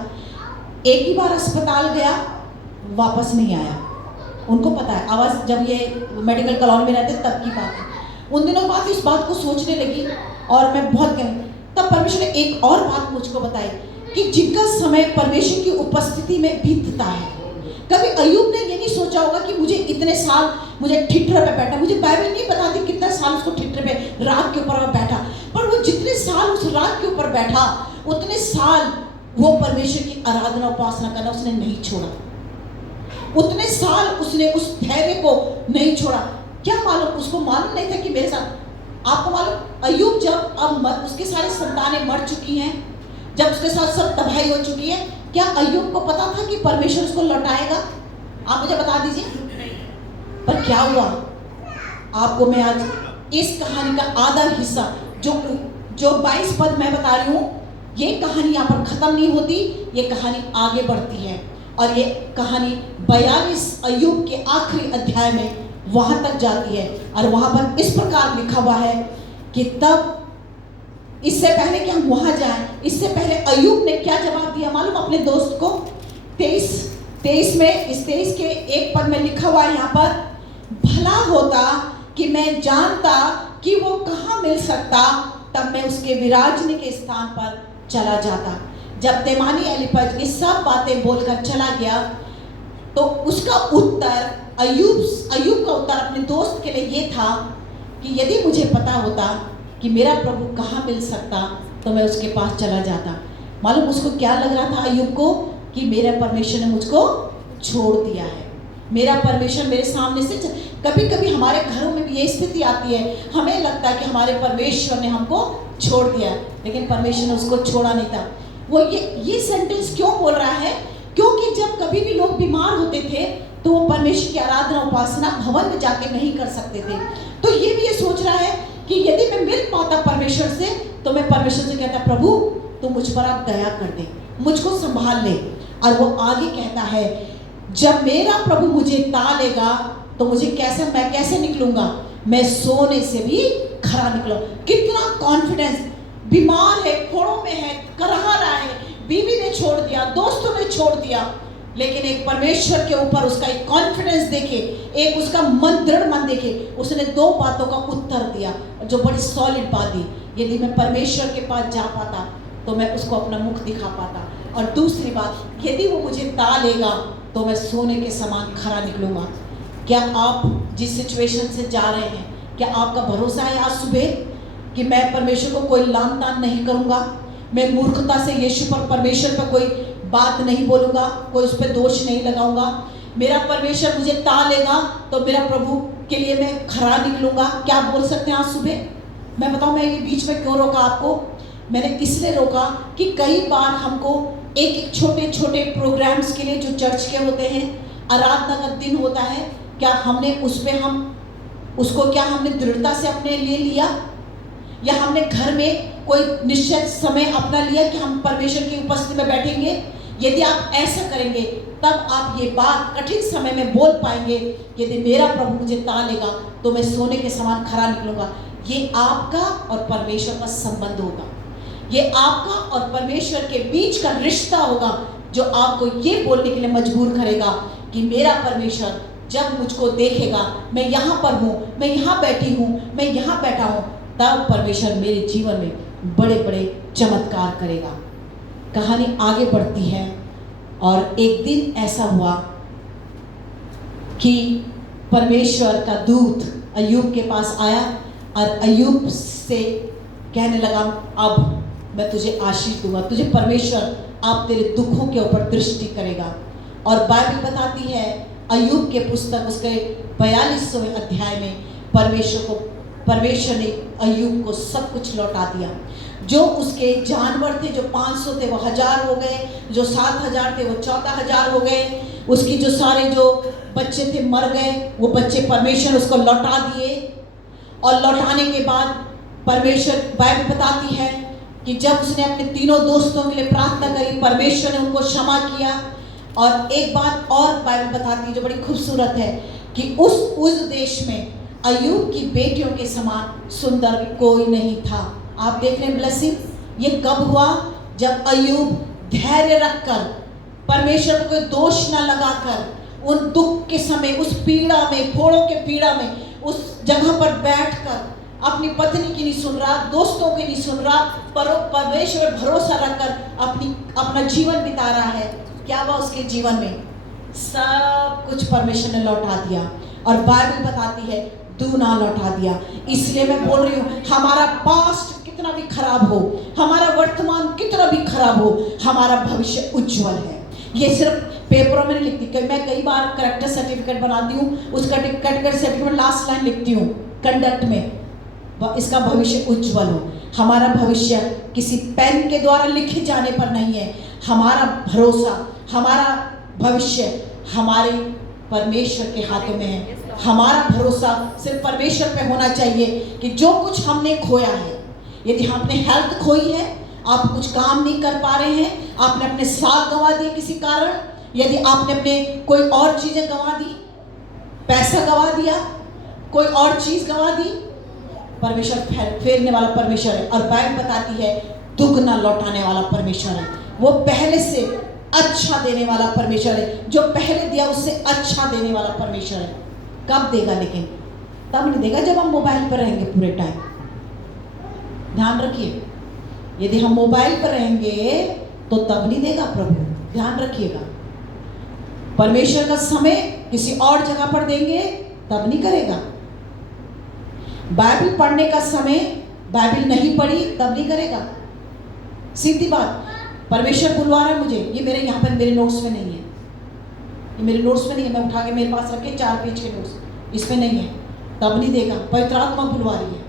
एक ही बार अस्पताल गया, वापस नहीं आया। उनको पता है, आवाज़ जब ये मेडिकल कॉलोनी में रहते तब की बात है। उन दिनों बाद इस बात को सोचने लगी और मैं बहुत तब परमेश्वर ने एक और बात मुझको बताई कि जिनका समय परमेश्वर की उपस्थिति में बीतता है। कभी अय्यूब ने ये नहीं सोचा होगा कि मुझे इतने साल मुझे ठिठ्ठर पे बैठा, मुझे बाइबल नहीं बताती कितना साल उसको ठिठ्ठर पे रात के ऊपर बैठा, पर वो जितने साल उस रात के ऊपर बैठा उतने साल वो परमेश्वर की आराधना उपासना करना उसने नहीं छोड़ा, उतने साल उसने उस धैर्य को नहीं छोड़ा। क्या मालूम, उसको मालूम नहीं था कि मेरे साथ, आपको मालूम अय्यूब जब अब उसके सारे संतानें मर चुकी हैं, जब उसके साथ सब तबाही हो चुकी है, क्या अय्यूब को पता था कि परमेश्वर उसको लौटाएगा? आप मुझे बता दीजिए। पर क्या हुआ? आपको मैं आज इस कहानी का आधा हिस्सा जो 22 पद मैं बता रही हूँ, ये कहानी यहाँ पर खत्म नहीं होती, ये कहानी आगे बढ़ती है और ये कहानी 42 अय्यूब के आखिरी अध्याय में वहां तक जाती है। और वहां पर इस प्रकार लिखा हुआ है कि तब, इससे पहले कि हम वहां जाएं, इससे पहले अय्यूब ने क्या जवाब दिया मालूम अपने दोस्त को? 23 में, इस 23 के 1 पद में लिखा हुआ है यहाँ पर, भला होता कि मैं जानता कि वो कहाँ मिल सकता, तब मैं उसके विराजने के स्थान पर चला जाता। जब तेमानी एलीफज ये सब बातें बोलकर चला गया तो उसका उत्तर, अय्यूब का उत्तर अपने दोस्त के लिए ये था कि यदि मुझे पता होता कि मेरा प्रभु कहाँ मिल सकता तो मैं उसके पास चला जाता। मालूम उसको क्या लग रहा था अय्यूब को? कि मेरा परमेश्वर ने मुझको छोड़ दिया है, मेरा परमेश्वर मेरे सामने से कभी कभी हमारे घरों में भी ये स्थिति आती है, हमें लगता है कि हमारे परमेश्वर ने हमको छोड़ दिया, लेकिन परमेश्वर ने उसको छोड़ा नहीं था। वो ये सेंटेंस क्यों बोल रहा है? क्योंकि जब कभी भी लोग बीमार होते थे तो वो परमेश्वर की आराधना उपासना भवन में जाके नहीं कर सकते थे। तो ये भी ये सोच रहा है कि यदि मैं मिल पाता परमेश्वर से तो मैं परमेश्वर से कहता, प्रभु तो मुझ पर आप दया कर दे, मुझको संभाल ले। और वो आगे कहता है, जब मेरा प्रभु मुझे तालेगा तो मैं कैसे निकलूंगा? मैं सोने से भी खरा निकलूं। कितना कॉन्फिडेंस! बीमार है, खोड़ों में है, करहा रहा है, बीवी ने छोड़ दिया, दोस्तों ने छोड़ दिया, लेकिन एक परमेश्वर के ऊपर उसका एक कॉन्फिडेंस देखे, एक उसका मन, दृढ़ मन देखे, उसने 2 बातों का उत्तर दिया जो बड़ी सॉलिड बात दी। यदि मैं परमेश्वर के पास जा पाता तो मैं उसको अपना मुख दिखा पाता, और दूसरी बात, यदि वो मुझे तालेगा तो मैं सोने के समान खरा निकलूंगा। क्या आप जिस सिचुएशन से जा रहे हैं, क्या आपका भरोसा है आज सुबह कि मैं परमेश्वर को कोई लान तान नहीं करूंगा, मैं मूर्खता से यीशु पर, परमेश्वर पर कोई बात नहीं बोलूंगा, कोई उस पर दोष नहीं लगाऊंगा, मेरा परमेश्वर मुझे तालेगा तो मेरा प्रभु के लिए मैं खरा निकलूंगा? क्या बोल सकते हैं आज सुबह? मैं बताऊं, मैं ये बीच में क्यों रोका आपको? मैंने इसलिए रोका कि कई बार हमको एक छोटे छोटे प्रोग्राम्स के लिए जो चर्च के होते हैं, आराधना का दिन होता है, क्या हमने क्या हमने दृढ़ता से अपने लिए लिया, या हमने घर में कोई निश्चित समय अपना लिया कि हम परमेश्वर की उपस्थिति में बैठेंगे? यदि आप ऐसा करेंगे तब आप ये बात कठिन समय में बोल पाएंगे, यदि मेरा प्रभु मुझे तालेगा तो मैं सोने के समान खरा निकलूंगा। ये आपका और परमेश्वर का संबंध होगा, ये आपका और परमेश्वर के बीच का रिश्ता होगा जो आपको ये बोलने के लिए मजबूर करेगा कि मेरा परमेश्वर जब मुझको देखेगा, मैं यहाँ पर हूँ, मैं यहाँ बैठी हूँ, मैं यहाँ बैठा हूँ, तब परमेश्वर मेरे जीवन में बड़े बड़े चमत्कार करेगा। कहानी आगे बढ़ती है और एक दिन ऐसा हुआ कि परमेश्वर का दूत अय्यूब के पास आया और अय्यूब से कहने लगा, अब मैं तुझे आशीष दूंगा, तुझे परमेश्वर आप तेरे दुखों के ऊपर दृष्टि करेगा। और बाइबल बताती है अय्यूब के पुस्तक उसके 42वें अध्याय में परमेश्वर ने अय्यूब को सब कुछ लौटा दिया। जो उसके जानवर थे, जो 500 थे वो 1000 हो गए, जो 7000 थे वो 14000 हो गए, उसकी जो सारे जो बच्चे थे मर गए, वो बच्चे परमेश्वर उसको लौटा दिए। और लौटाने के बाद परमेश्वर, बाइबल बताती है कि जब उसने अपने तीनों दोस्तों के लिए प्रार्थना करी, परमेश्वर ने उनको क्षमा किया। और एक बात और बाइबल बताती है जो बड़ी खूबसूरत है कि उस देश में अय्यूब की बेटियों के समान सुंदर कोई नहीं था। आप देख रहे हैं ब्लेसिंग, ये कब हुआ? जब अय्यूब धैर्य रखकर, परमेश्वर को कोई दोष न लगाकर, उन दुख के समय, उस पीड़ा में, फोड़ों के पीड़ा में, उस जगह पर बैठकर अपनी पत्नी की नहीं सुन रहा, दोस्तों की नहीं सुन रहा, पर परमेश्वर भरोसा रखकर अपना जीवन बिता रहा है। क्या हुआ उसके जीवन में? सब कुछ परमेश्वर ने लौटा दिया। और बाइबल बताती है दूना लौटा दिया। इसलिए मैं बोल रही हूँ, हमारा पास्ट कितना भी खराब हो, हमारा वर्तमान कितना भी खराब हो, हमारा भविष्य उज्जवल है। ये सिर्फ पेपरों में नहीं लिखती, मैं कई बार करेक्टर सर्टिफिकेट बनाती हूँ, उसका करेक्टर सर्टिफिकेट लास्ट लाइन लिखती हूँ कंडक्ट में, इसका भविष्य उज्जवल हो। हमारा भविष्य किसी पेन के द्वारा लिखे जाने पर नहीं है। हमारा भरोसा, हमारा भविष्य हमारे परमेश्वर के हाथों में है। हमारा भरोसा सिर्फ परमेश्वर पे होना चाहिए कि जो कुछ हमने खोया है, यदि हमने हेल्थ खोई है, आप कुछ काम नहीं कर पा रहे हैं, आपने अपने साथ गंवा दिए किसी कारण, यदि आपने अपने कोई और चीजें गंवा दी, पैसा गंवा दिया, कोई और चीज गंवा दी, परमेश्वर फेरने वाला परमेश्वर है। और बाइबल बताती है दुगना लौटाने वाला परमेश्वर है। वो पहले से अच्छा देने वाला परमेश्वर है। जो पहले दिया उससे अच्छा देने वाला परमेश्वर है। कब देगा? लेकिन तब नहीं देगा जब हम मोबाइल पर रहेंगे पूरे टाइम। ध्यान रखिए, यदि हम मोबाइल पर रहेंगे तो तब नहीं देगा प्रभु। ध्यान रखिएगा, परमेश्वर का समय किसी और जगह पर देंगे तब नहीं करेगा। बाइबल पढ़ने का समय बाइबल नहीं पढ़ी तब नहीं करेगा। सीधी बात, परमेश्वर बुलवा रहा है मुझे, ये मेरे यहाँ पर मेरे नोट्स में नहीं है, ये मेरे नोट्स में नहीं है, मैं उठा के मेरे पास रखे 4 पेज के नोट्स, इसमें नहीं है, तब नहीं देगा। पवित्र आत्मा बुलवा रही है।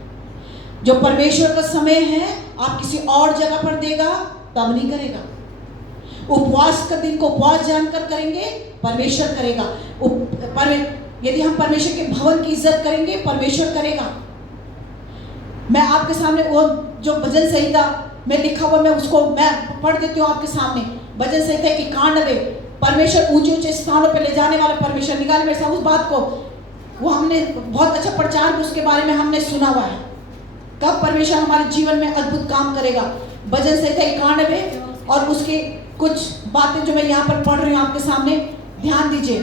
जो परमेश्वर का समय है आप किसी और जगह पर देगा तब नहीं करेगा। उपवास का दिन को उपवास जानकर करेंगे, परमेश्वर करेगा। यदि हम परमेश्वर के भवन की इज्जत करेंगे, परमेश्वर करेगा। मैं आपके सामने वो जो भजन संहिता में लिखा हुआ मैं उसको मैं पढ़ देती हूँ आपके सामने। भजन संहिता 91, परमेश्वर ऊंचे ऊंचे स्थानों पर ले जाने वाला परमेश्वर। निकाल मेरे साथ उस बात को, वो हमने बहुत अच्छा प्रचार भी उसके बारे में हमने सुना हुआ है। कब परमेश्वर हमारे जीवन में अद्भुत काम करेगा। भजन संहिता 91 और उसके कुछ बातें जो मैं यहाँ पर पढ़ रही हूँ आपके सामने, ध्यान दीजिए।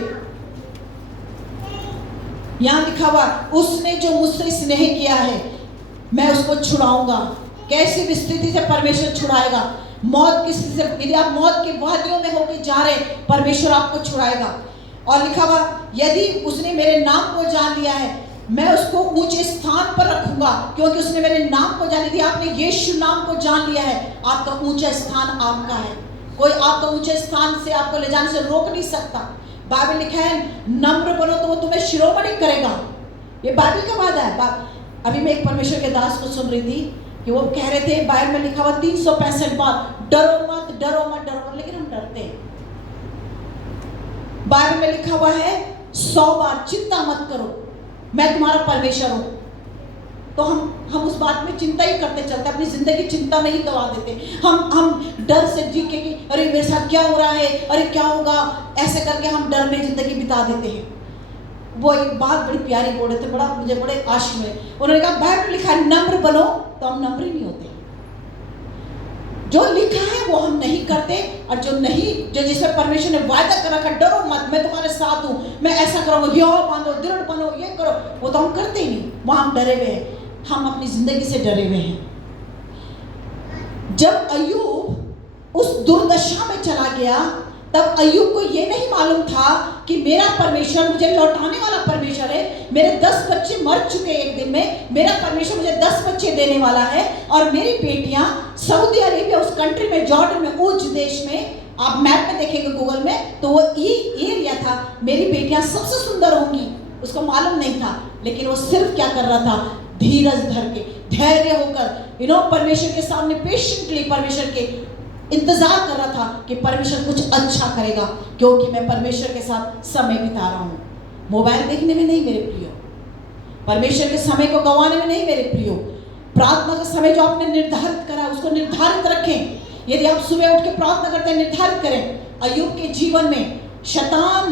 यहाँ लिखा हुआ, उसने जो मुझसे स्नेह किया है मैं उसको छुड़ाऊंगा। कैसी भी स्थिति से परमेश्वर छुड़ाएगा। मौत की स्थिति से, यदि आप मौत के वादियों में होकर जा रहे, परमेश्वर आपको छुड़ाएगा। और लिखा हुआ, यदि उसने मेरे नाम को जान लिया है मैं उसको ऊंचे स्थान पर रखूंगा, क्योंकि उसने मेरे नाम को जान लिया। आपने यीशु नाम को जान लिया है, आपका ऊंचा स्थान आपका है। कोई आपको ऊंचे स्थान से आपको ले जाने से रोक नहीं सकता। बाइबल लिखा है, नम्र बनो तो वो तुम्हें शिरोमणि करेगा। ये बाइबल का वादा है। अभी मैं एक परमेश्वर के दास को सुन रही थी कि वो कह रहे थे, बाइबल में लिखा हुआ 365 बार डरो मत डरो मत डरो मत, लेकिन हम डरते हैं। बाइबल में लिखा हुआ है 100 बार चिंता मत करो, मैं तुम्हारा परमेश्वर हूं। तो हम उस बात में चिंता ही करते चलते, अपनी जिंदगी चिंता में ही गवा देते। हम डर से जी के कि अरे मेरे साथ क्या हो रहा है, अरे क्या होगा, ऐसे करके हम डर में जिंदगी बिता देते हैं। वो एक बात बड़ी प्यारी बोल रहे थे, बड़ा मुझे बड़े आश्चर्य में। उन्होंने कहा बाइबल लिखा है नम्र बनो, तो हम नम्र ही नहीं होते। जो लिखा है वो हम नहीं करते, और जो नहीं, जो जिसमें परमेश्वर ने वायदा कर रखा, डरो मत मैं तुम्हारे साथ हूं, मैं ऐसा करूंगा, यहोवा बांधो, दृढ़ बनो, ये करो, वो तो हम करते ही नहीं। वहां हम डरे हुए हैं, हम अपनी जिंदगी से डरे हुए हैं। जब अय्यूब उस दुर्दशा में चला गया, तब अय्यूब को ये नहीं मालूम था कि मेरा परमेश्वर मुझे लौटाने वाला परमेश्वर है। मेरे 10 बच्चे मर चुके एक दिन में, मेरा परमेश्वर मुझे 10 बच्चे देने वाला है। और मेरी बेटियां सऊदी अरेबिया, उस कंट्री में, जॉर्डन में, उज देश में, आप मैप में देखेंगे गूगल में, तो वो ये एरिया था, मेरी बेटियां सबसे सुंदर होंगी। उसको मालूम नहीं था, लेकिन वो सिर्फ क्या कर रहा था, धीरज धर के, धैर्य होकर, परमेश्वर के सामने पेशेंटली परमेश्वर के इंतजार कर रहा था कि परमेश्वर कुछ अच्छा करेगा, क्योंकि मैं परमेश्वर के साथ समय बिता रहा हूं। मोबाइल देखने में नहीं मेरे प्रियो, परमेश्वर के समय को गंवाने में नहीं मेरे प्रियो। प्रार्थना का समय जो आपने निर्धारित करा उसको निर्धारित रखें। यदि आप सुबह उठ के प्रार्थना करते हैं, निर्धारित करें। अय्यूब के जीवन में शैतान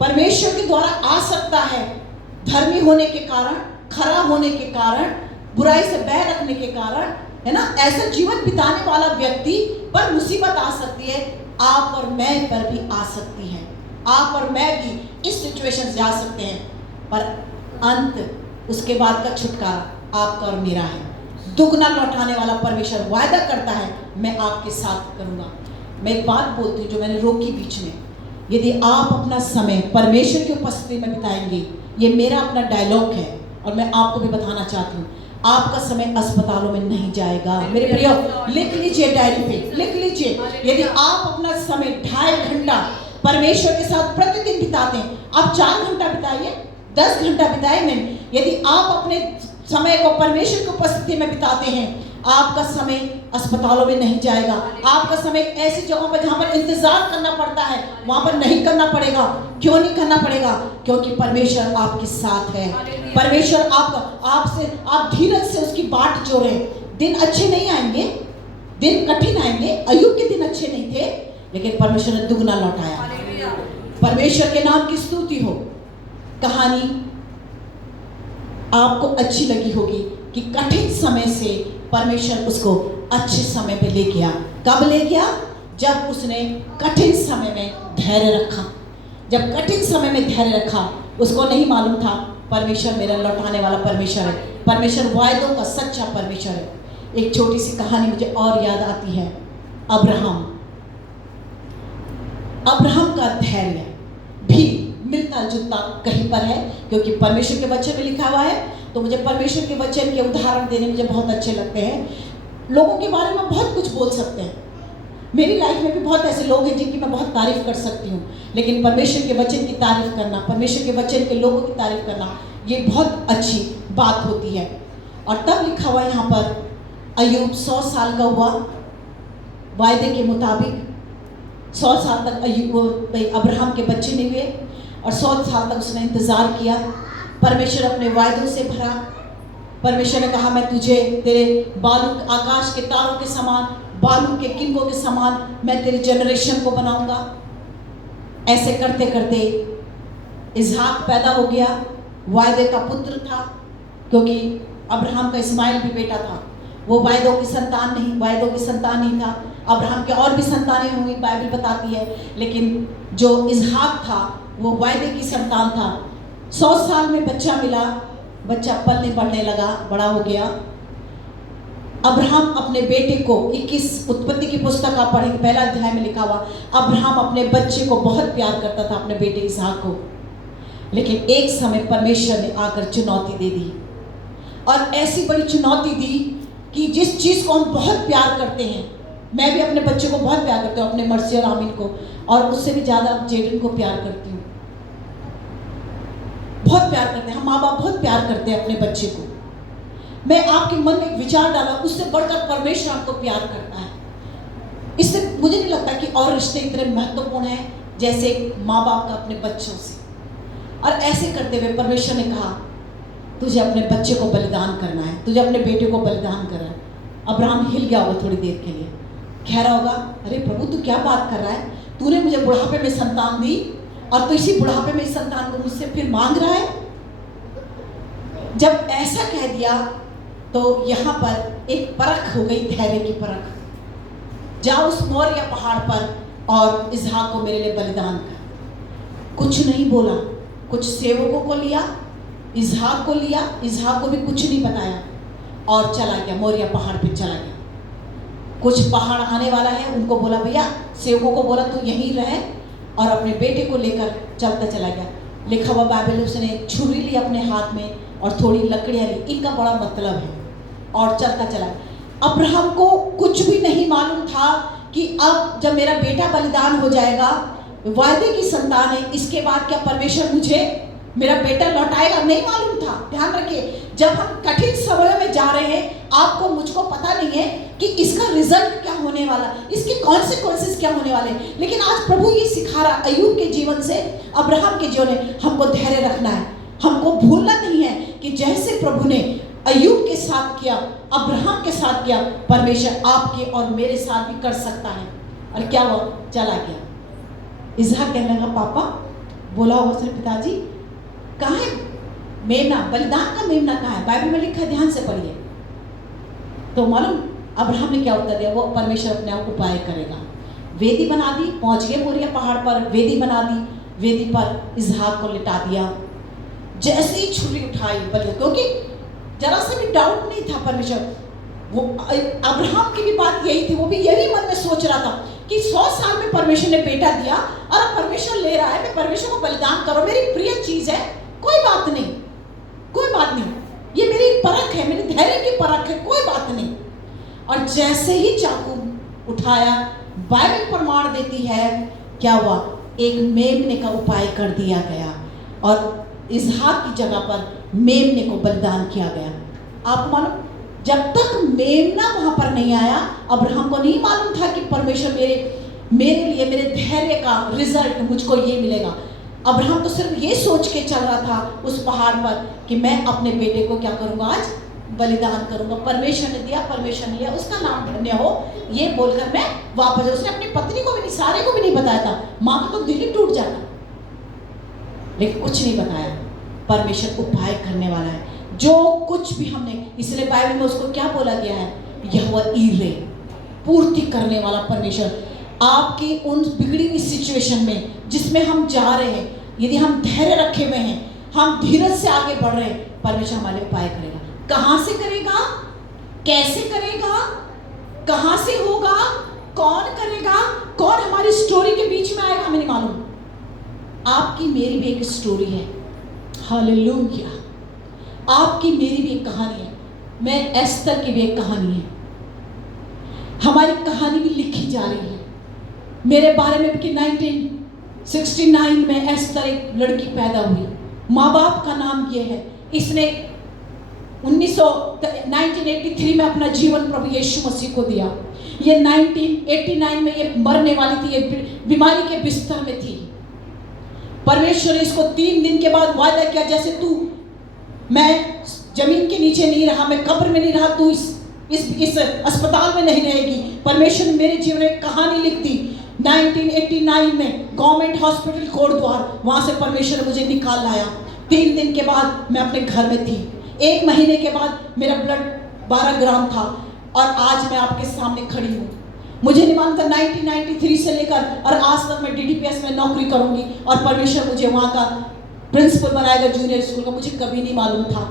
परमेश्वर के द्वारा आ सकता है, धर्मी होने के कारण, खरा होने के कारण, बुराई से बैर रखने के कारण, है ना। ऐसा जीवन बिताने वाला व्यक्ति पर मुसीबत आ सकती है, आप और मैं पर भी आ सकती है। आप और मैं भी इस सिचुएशन से जा सकते हैं, पर अंत उसके बाद का छुटकारा आपका और मेरा है। दुगना लौटाने वाला परमेश्वर वायदा करता है, मैं आपके साथ करूंगा। मैं एक बात बोलती हूँ जो मैंने रोकी बीच में, यदि आप अपना समय परमेश्वर की उपस्थिति में बिताएंगे, ये मेरा अपना डायलॉग है और मैं आपको भी बताना चाहती हूँ, आपका समय अस्पतालों में नहीं जाएगा। मेरे प्रियो, लिख लीजिए, डायरी पे लिख लीजिए। यदि आप अपना समय 2.5 घंटा परमेश्वर के साथ प्रतिदिन बिताते हैं, आप 4 घंटा बिताइए, 10 घंटा बिताइए। यदि आप अपने समय को परमेश्वर की उपस्थिति में बिताते हैं, आपका समय अस्पतालों में नहीं जाएगा, आपका समय ऐसी जगहों पर जहाँ पर इंतजार करना पड़ता है वहाँ पर नहीं करना पड़ेगा। क्यों नहीं करना पड़ेगा? क्योंकि परमेश्वर आपके साथ है। परमेश्वर आपसे आप धीरज से उसकी बाट जोड़ें। दिन अच्छे नहीं आएंगे, दिन कठिन आएंगे। अय्यूब के दिन अच्छे नहीं थे, लेकिन परमेश्वर ने दुगना लौटाया। परमेश्वर के नाम की स्तुति हो। कहानी आपको अच्छी लगी होगी कि कठिन समय से परमेश्वर उसको अच्छे समय पे ले गया। कब ले गया? जब उसने कठिन समय में धैर्य रखा। जब कठिन समय में धैर्य रखा, उसको नहीं मालूम था परमेश्वर मेरा लौटाने वाला परमेश्वर है, परमेश्वर वायदों का सच्चा परमेश्वर है। एक छोटी सी कहानी मुझे और याद आती है। अब्राहम का धैर्य भी मिलता जुलता कहीं पर है, क्योंकि परमेश्वर के वचन में लिखा हुआ है। तो मुझे परमेश्वर के वचन के उदाहरण देने मुझे बहुत अच्छे लगते हैं। लोगों के बारे में बहुत कुछ बोल सकते हैं। मेरी लाइफ में भी बहुत ऐसे लोग हैं जिनकी मैं बहुत तारीफ कर सकती हूँ, लेकिन परमेश्वर के वचन की तारीफ करना, परमेश्वर के वचन के लोगों की तारीफ करना, ये बहुत अच्छी बात होती है। और तब लिखा हुआ यहाँ पर अय्यूब 100 साल का हुआ, वायदे के मुताबिक 100 साल तक अब्राहम के बच्चे नहीं हुए, और 100 साल तक उसने इंतज़ार किया। परमेश्वर अपने वायदों से भरा। परमेश्वर ने कहा मैं तुझे तेरे बालू आकाश के तारों के समान, बालू के किंगों के समान मैं तेरे जनरेशन को बनाऊंगा। ऐसे करते करते इसहाक पैदा हो गया, वायदे का पुत्र था, क्योंकि अब्राहम का इस्माइल भी बेटा था। वो वायदों की संतान नहीं था। अब्राहम के और भी संतानें हुई, बाइबल बताती है, लेकिन जो इसहाक था वो वायदे की संतान था। 100 साल में बच्चा मिला, बच्चा पलने बढ़ने लगा, बड़ा हो गया। अब्राहम अपने बेटे को 21 उत्पत्ति की पुस्तक आप पढ़ेंगे, पहला अध्याय में लिखा हुआ, अब्राहम अपने बच्चे को बहुत प्यार करता था, अपने बेटे इसहाक को। लेकिन एक समय परमेश्वर ने आकर चुनौती दे दी, और ऐसी बड़ी चुनौती दी कि जिस चीज़ को हम बहुत प्यार करते हैं, मैं भी अपने बच्चे को बहुत प्यार करती हूँ, अपने मर्सी और आमिन को, और उससे भी ज़्यादा जेडन को प्यार करती हूँ। बहुत प्यार करते हैं हम, माँ बाप बहुत प्यार करते हैं अपने बच्चे को। मैं आपके मन में एक विचार डाला, उससे बढ़कर परमेश्वर आपको प्यार करता है। इससे मुझे नहीं लगता कि और रिश्ते इतने महत्वपूर्ण हैं जैसे माँ बाप का अपने बच्चों से। और ऐसे करते हुए परमेश्वर ने कहा तुझे अपने बच्चे को बलिदान करना है, तुझे अपने बेटे को बलिदान करना है। अब्राहम हिल गया होगा थोड़ी देर के लिए, कह रहा होगा अरे प्रभु तू क्या बात कर रहा है, तूने मुझे बुढ़ापे में संतान दी और तू इसी बुढ़ापे में इस संतान को मुझसे फिर मांग रहा है। जब ऐसा कह दिया तो यहाँ पर एक परख हो गई, धैर्य की परख। जाओ उस मोरिया पहाड़ पर और इसहाक को मेरे लिए बलिदान कर। कुछ नहीं बोला, कुछ सेवकों को लिया, इसहाक को लिया, इसहाक को भी कुछ नहीं बताया और चला गया, मोरिया पहाड़ पे चला गया। कुछ पहाड़ आने वाला है, उनको बोला भैया, सेवकों को बोला तू यहीं रहे, और अपने बेटे को लेकर चलता चला गया। लिखा हुआ बाइबल में उसने एक छुरी ली अपने हाथ में और थोड़ी लकड़ियाँ ली, इनका बड़ा मतलब है, और चलता चला। अब्राहम को कुछ भी नहीं मालूम था कि अब जब मेरा बेटा बलिदान हो जाएगा, वायदे की संतान है, इसके बाद क्या परमेश्वर मुझे मेरा बेटा लौटाएगा, नहीं मालूम था। ध्यान रखिए, जब हम कठिन समय में जा रहे हैं, आपको मुझको पता नहीं है कि इसका रिजल्ट क्या होने वाला, इसके कॉन्सिक्वेंसेस क्या होने वाले। लेकिन आज प्रभु ये सिखा रहा अय्यूब के जीवन से, अब्राहम के जीवन में, हमको धैर्य रखना है, हमको भूलना नहीं है कि जैसे प्रभु ने अय्यूब के साथ किया, अब्राहम के साथ किया, परमेश्वर आपके और मेरे साथ भी कर सकता है। और क्या हुआ? चला गया। इसहाक कहने लगा पापा, बोला होगा उसने पिताजी कहाँ है मेमना, बलिदान का मेमना कहाँ है? बाइबल में लिखा है, ध्यान से पढ़िए। तो मालूम अब्राहम ने क्या उत्तर दिया? वो परमेश्वर अपने आप उपाय करेगा। वेदी बना दी, पहुंच गए मोरिया पहाड़ पर, वेदी बना दी, वेदी पर इसहाक को लिटा दिया। जैसे ही छुरी उठाई, क्योंकि जरा सा भी डाउट नहीं था परमेश्वर, वो अब्राहम की भी बात यही थी, वो भी यही मन में सोच रहा था कि 100 साल में परमेश्वर ने बेटा दिया और अब परमेश्वर ले रहा है, मैं परमेश्वर को बलिदान करो, मेरी प्रिय चीज है, कोई बात नहीं, कोई बात नहीं, ये मेरी परख है, मेरी धैर्य की परख है, कोई बात नहीं। और जैसे ही चाकू उठाया, बाइबल प्रमाण देती है क्या हुआ? एक मेमने का उपाय कर दिया गया और इसहाक की जगह पर मेमने को बलिदान किया गया। आप मानो जब तक मेमना वहां पर नहीं आया, अब्राहम को नहीं मालूम था कि परमेश्वर मेरे लिए मेरे धैर्य का रिजल्ट मुझको ये मिलेगा। अब्राहम तो सिर्फ ये सोच के चल रहा था उस पहाड़ पर कि मैं अपने बेटे को क्या करूंगा, आज बलिदान करूंगा। परमेश्वर ने दिया, परमेश्वर ने लिया, उसका नाम धन्य हो, ये बोलकर मैं वापस। उसने अपनी पत्नी को भी नहीं, सारे को भी नहीं बताया था, माँ को तो दिल ही टूट जाता, लेकिन कुछ नहीं बताया। परमेश्वर उपाय करने वाला है, जो कुछ भी हमने, इसलिए बाइबल में उसको क्या बोला गया है, यहोवा ईरे, पूर्ति करने वाला परमेश्वर। आपकी उन बिगड़ी हुई सिचुएशन में जिसमें हम जा रहे हैं, यदि हम धैर्य रखे हुए हैं, हम धीरज से आगे बढ़ रहे हैं, परमेश्वर हमारे उपाय करेगा। कहां से करेगा, कैसे करेगा, कहां से होगा, कौन करेगा, कौन हमारी स्टोरी के बीच में आएगा, हमें नहीं मालूम। आपकी मेरी भी एक स्टोरी है, हालेलुया। आपकी मेरी भी एक कहानी है, मैं एस्तर की भी एक कहानी है, हमारी कहानी भी लिखी जा रही है। मेरे बारे में कि 1969 में एस्तर एक लड़की पैदा हुई, माँ बाप का नाम ये है, इसने 1983 में अपना जीवन प्रभु यीशु मसीह को दिया। ये 1989 में ये मरने वाली थी, ये बीमारी के बिस्तर में थी। परमेश्वर ने इसको 3 दिन के बाद वायदा किया, जैसे तू, मैं जमीन के नीचे नहीं रहा, मैं कब्र में नहीं रहा, तू इस अस्पताल में नहीं रहेगी। परमेश्वर ने मेरे जीवन में एक कहानी लिख दी। 1989 में गवर्नमेंट हॉस्पिटल कोटद्वार, वहां से परमेश्वर ने मुझे निकाल लाया। 3 दिन के बाद मैं अपने घर में थी। 1 महीने के बाद मेरा ब्लड 12 ग्राम था और आज मैं आपके सामने खड़ी हूँ। मुझे नहीं मालूम था 1993 से लेकर और आज तक मैं DDPS में नौकरी करूंगी और परमेश्वर मुझे वहाँ का प्रिंसिपल बनाएगा जूनियर स्कूल का, मुझे कभी नहीं मालूम था।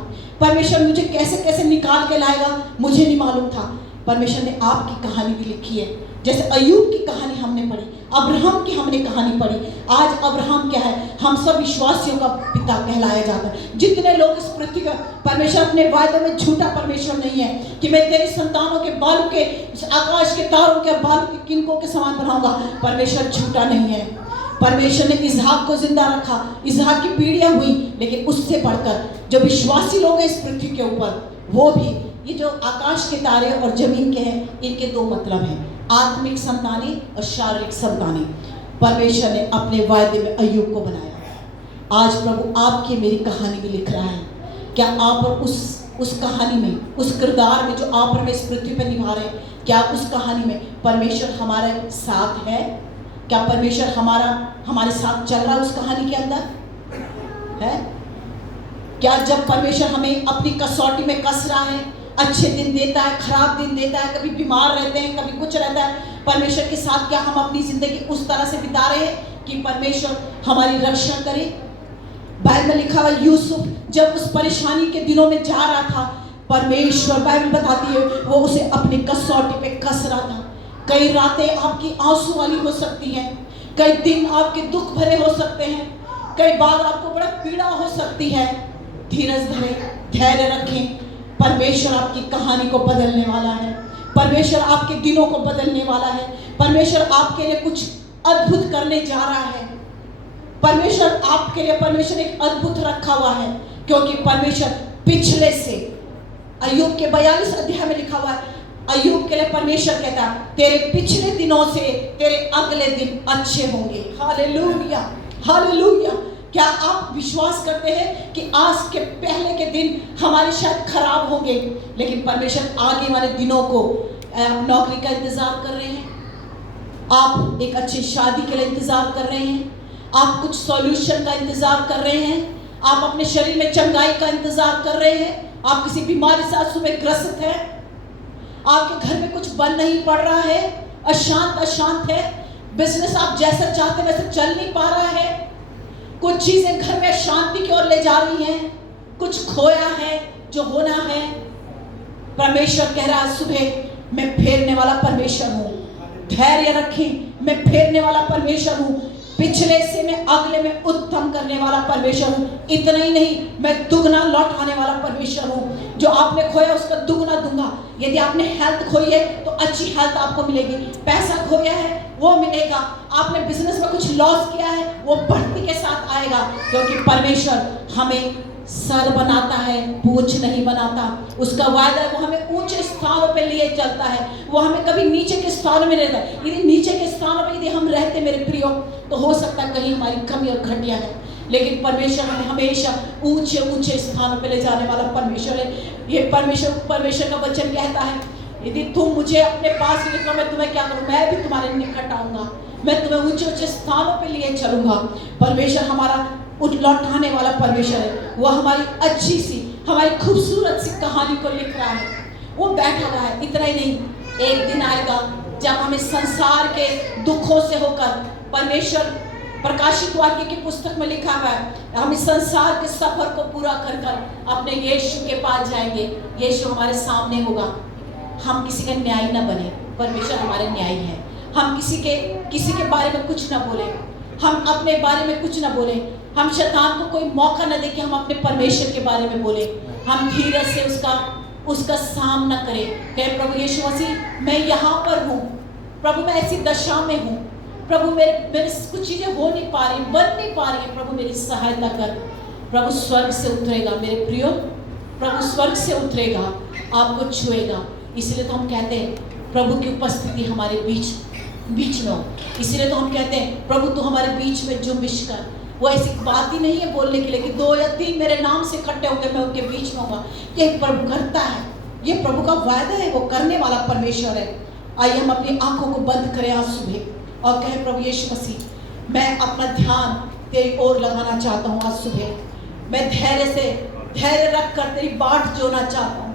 परमेश्वर मुझे कैसे कैसे निकाल के लाएगा, मुझे नहीं मालूम था। परमेश्वर ने आपकी कहानी भी लिखी है, जैसे अय्यूब की कहानी हमने पढ़ी, अब्राहम की हमने कहानी पढ़ी। आज अब्राहम क्या है, हम सब विश्वासियों का पिता कहलाया जाता है। जितने लोग इस पृथ्वी का, परमेश्वर अपने वायदे में झूठा परमेश्वर नहीं है कि मैं तेरे संतानों के बालों के, आकाश के तारों के बालों के किनकों के समान बनाऊंगा। परमेश्वर झूठा नहीं है। परमेश्वर ने इसहाक को जिंदा रखा, इसहाक की पीढ़ियां हुई, लेकिन उससे बढ़कर जो विश्वासी लोग हैं इस पृथ्वी के ऊपर, वो भी, ये जो आकाश के तारे और जमीन के हैं, इनके 2 मतलब हैं, आत्मिक संतानी और शारीरिक संतानी। परमेश्वर ने अपने वायदे में अय्यूब को बनाया। आज प्रभु आपकी मेरी कहानी भी लिख रहा है। क्या आप उस कहानी में, उस किरदार में जो आप इस पृथ्वी पर निभा रहे हैं, क्या उस कहानी में परमेश्वर हमारे साथ है? क्या परमेश्वर हमारे साथ चल रहा है उस कहानी के अंदर है? क्या जब परमेश्वर हमें अपनी कसौटी में कस रहा है, अच्छे दिन देता है, खराब दिन देता है, कभी बीमार रहते हैं, कभी कुछ रहता है, परमेश्वर के साथ क्या हम अपनी जिंदगी उस तरह से बिता रहे हैं कि परमेश्वर हमारी रक्षा करे? बाइबल में लिखा हुआ यूसुफ जब उस परेशानी के दिनों में जा रहा था, परमेश्वर, बाइबल बताती है, वो उसे अपनी कसौटी पे कस रहा था। कई रातें आपकी आंसू वाली हो सकती हैं, कई दिन आपके दुख भरे हो सकते हैं, कई बार आपको बड़ा पीड़ा हो सकती है। धीरज धरें, धैर्य रखें। परमेश्वर आपकी कहानी को बदलने वाला है। परमेश्वर आपके दिनों को बदलने वाला है। परमेश्वर आपके लिए कुछ अद्भुत करने जा रहा है। परमेश्वर आपके लिए, परमेश्वर एक अद्भुत रखा हुआ है, क्योंकि परमेश्वर पिछले से, अय्यूब के 42 अध्याय में लिखा हुआ है, अय्यूब के लिए परमेश्वर कहता है, तेरे पिछले दिनों से तेरे अगले दिन अच्छे होंगे। Hallelujah, hallelujah. क्या आप विश्वास करते हैं कि आज के पहले के दिन हमारे शायद खराब होंगे, लेकिन परमेश्वर आगे वाले दिनों को, आप नौकरी का इंतजार कर रहे हैं, आप एक अच्छी शादी के लिए इंतजार कर रहे हैं, आप कुछ सॉल्यूशन का इंतजार कर रहे हैं, आप अपने शरीर में चंगाई का इंतजार कर रहे हैं, आप किसी बीमारी से आज सुबह ग्रसित हैं, आपके घर में कुछ बन नहीं पड़ रहा है, अशांत है, बिजनेस आप जैसा चाहते वैसे चल नहीं पा रहा है, कुछ चीजें घर में शांति की ओर ले जा रही हैं, कुछ खोया है जो होना है। परमेश्वर कह रहा है सुबह, मैं फेरने वाला परमेश्वर हूँ, धैर्य रखें, मैं फेरने वाला परमेश्वर हूँ, पिछले से मैं अगले में उत्तम करने वाला परमेश्वर हूँ। इतना ही नहीं, मैं दुगना लौटाने वाला परमेश्वर हूँ। जो आपने खोया उसका दुगना दूंगा। यदि आपने हेल्थ खोई है तो अच्छी हेल्थ आपको मिलेगी, पैसा खोया है वो मिलेगा, आपने बिजनेस में कुछ लॉस किया है वो बढ़ती के साथ आएगा, क्योंकि परमेश्वर हमें सर बनाता है, पूंछ नहीं बनाता। उसका वायदा है वो हमें ऊंचे स्थानों पे लिए चलता है, वो हमें कभी नीचे के स्थानों में नहीं रहता। यदि नीचे के स्थानों में यदि हम रहते मेरे प्रियो, तो हो सकता है कहीं हमारी कमी और घटिया है, लेकिन परमेश्वर हमें हमेशा ऊंचे ऊंचे स्थानों पे ले जाने वाला परमेश्वर है। ये परमेश्वर का वचन कहता है, यदि तुम मुझे अपने पास लेकर, मैं तुम्हें क्या करूँ, मैं भी तुम्हारे निकट आऊंगा, मैं तुम्हें ऊंचे ऊंचे स्थानों पे लिए चलूंगा। परमेश्वर हमारा लौटाने वाला परमेश्वर है। वो हमारी अच्छी सी, हमारी खूबसूरत सी कहानी को लिख रहा है, वो बैठा हुआ है। इतना ही नहीं, एक दिन आएगा जब हमें संसार के दुखों से होकर, परमेश्वर प्रकाशित वाक्य की पुस्तक में लिखा हुआ है, हम इस संसार के सफर को पूरा कर कर अपने यीशु के पास जाएंगे। यीशु हमारे सामने होगा। हम किसी का न्यायी ना बने, परमेश्वर हमारे न्यायी है। हम किसी के बारे में कुछ ना बोले, हम अपने बारे में कुछ ना बोले, हम शैतान को कोई मौका न दे कि हम अपने परमेश्वर के बारे में बोले। हम धीरज से उसका सामना करें, कहे प्रभु यीशु मसीह, मैं यहाँ पर हूँ प्रभु, मैं ऐसी दशा में हूँ प्रभु, मेरे कुछ चीज़ें हो नहीं पा रही, बन नहीं पा रही है प्रभु, मेरी सहायता कर। प्रभु स्वर्ग से उतरेगा मेरे प्रियो, प्रभु स्वर्ग से उतरेगा, आपको छुएगा। इसलिए तो हम कहते हैं प्रभु की उपस्थिति हमारे बीच में हो। इसलिए तो हम कहते हैं प्रभु तू हमारे बीच में जुम्बिश कर। वो ऐसी बात ही नहीं है बोलने के लिए कि 2 या 3 मेरे नाम से इकट्ठे होंगे, मैं उनके बीच में होगा। ये प्रभु करता है, ये प्रभु का वायदा है, वो करने वाला परमेश्वर है। आइए हम अपनी आंखों को बंद करें आज सुबह और कहें प्रभु यीशु मसीह, मैं अपना ध्यान तेरी ओर लगाना चाहता हूँ। आज सुबह मैं धैर्य रख कर तेरी बाट जोना चाहता हूँ।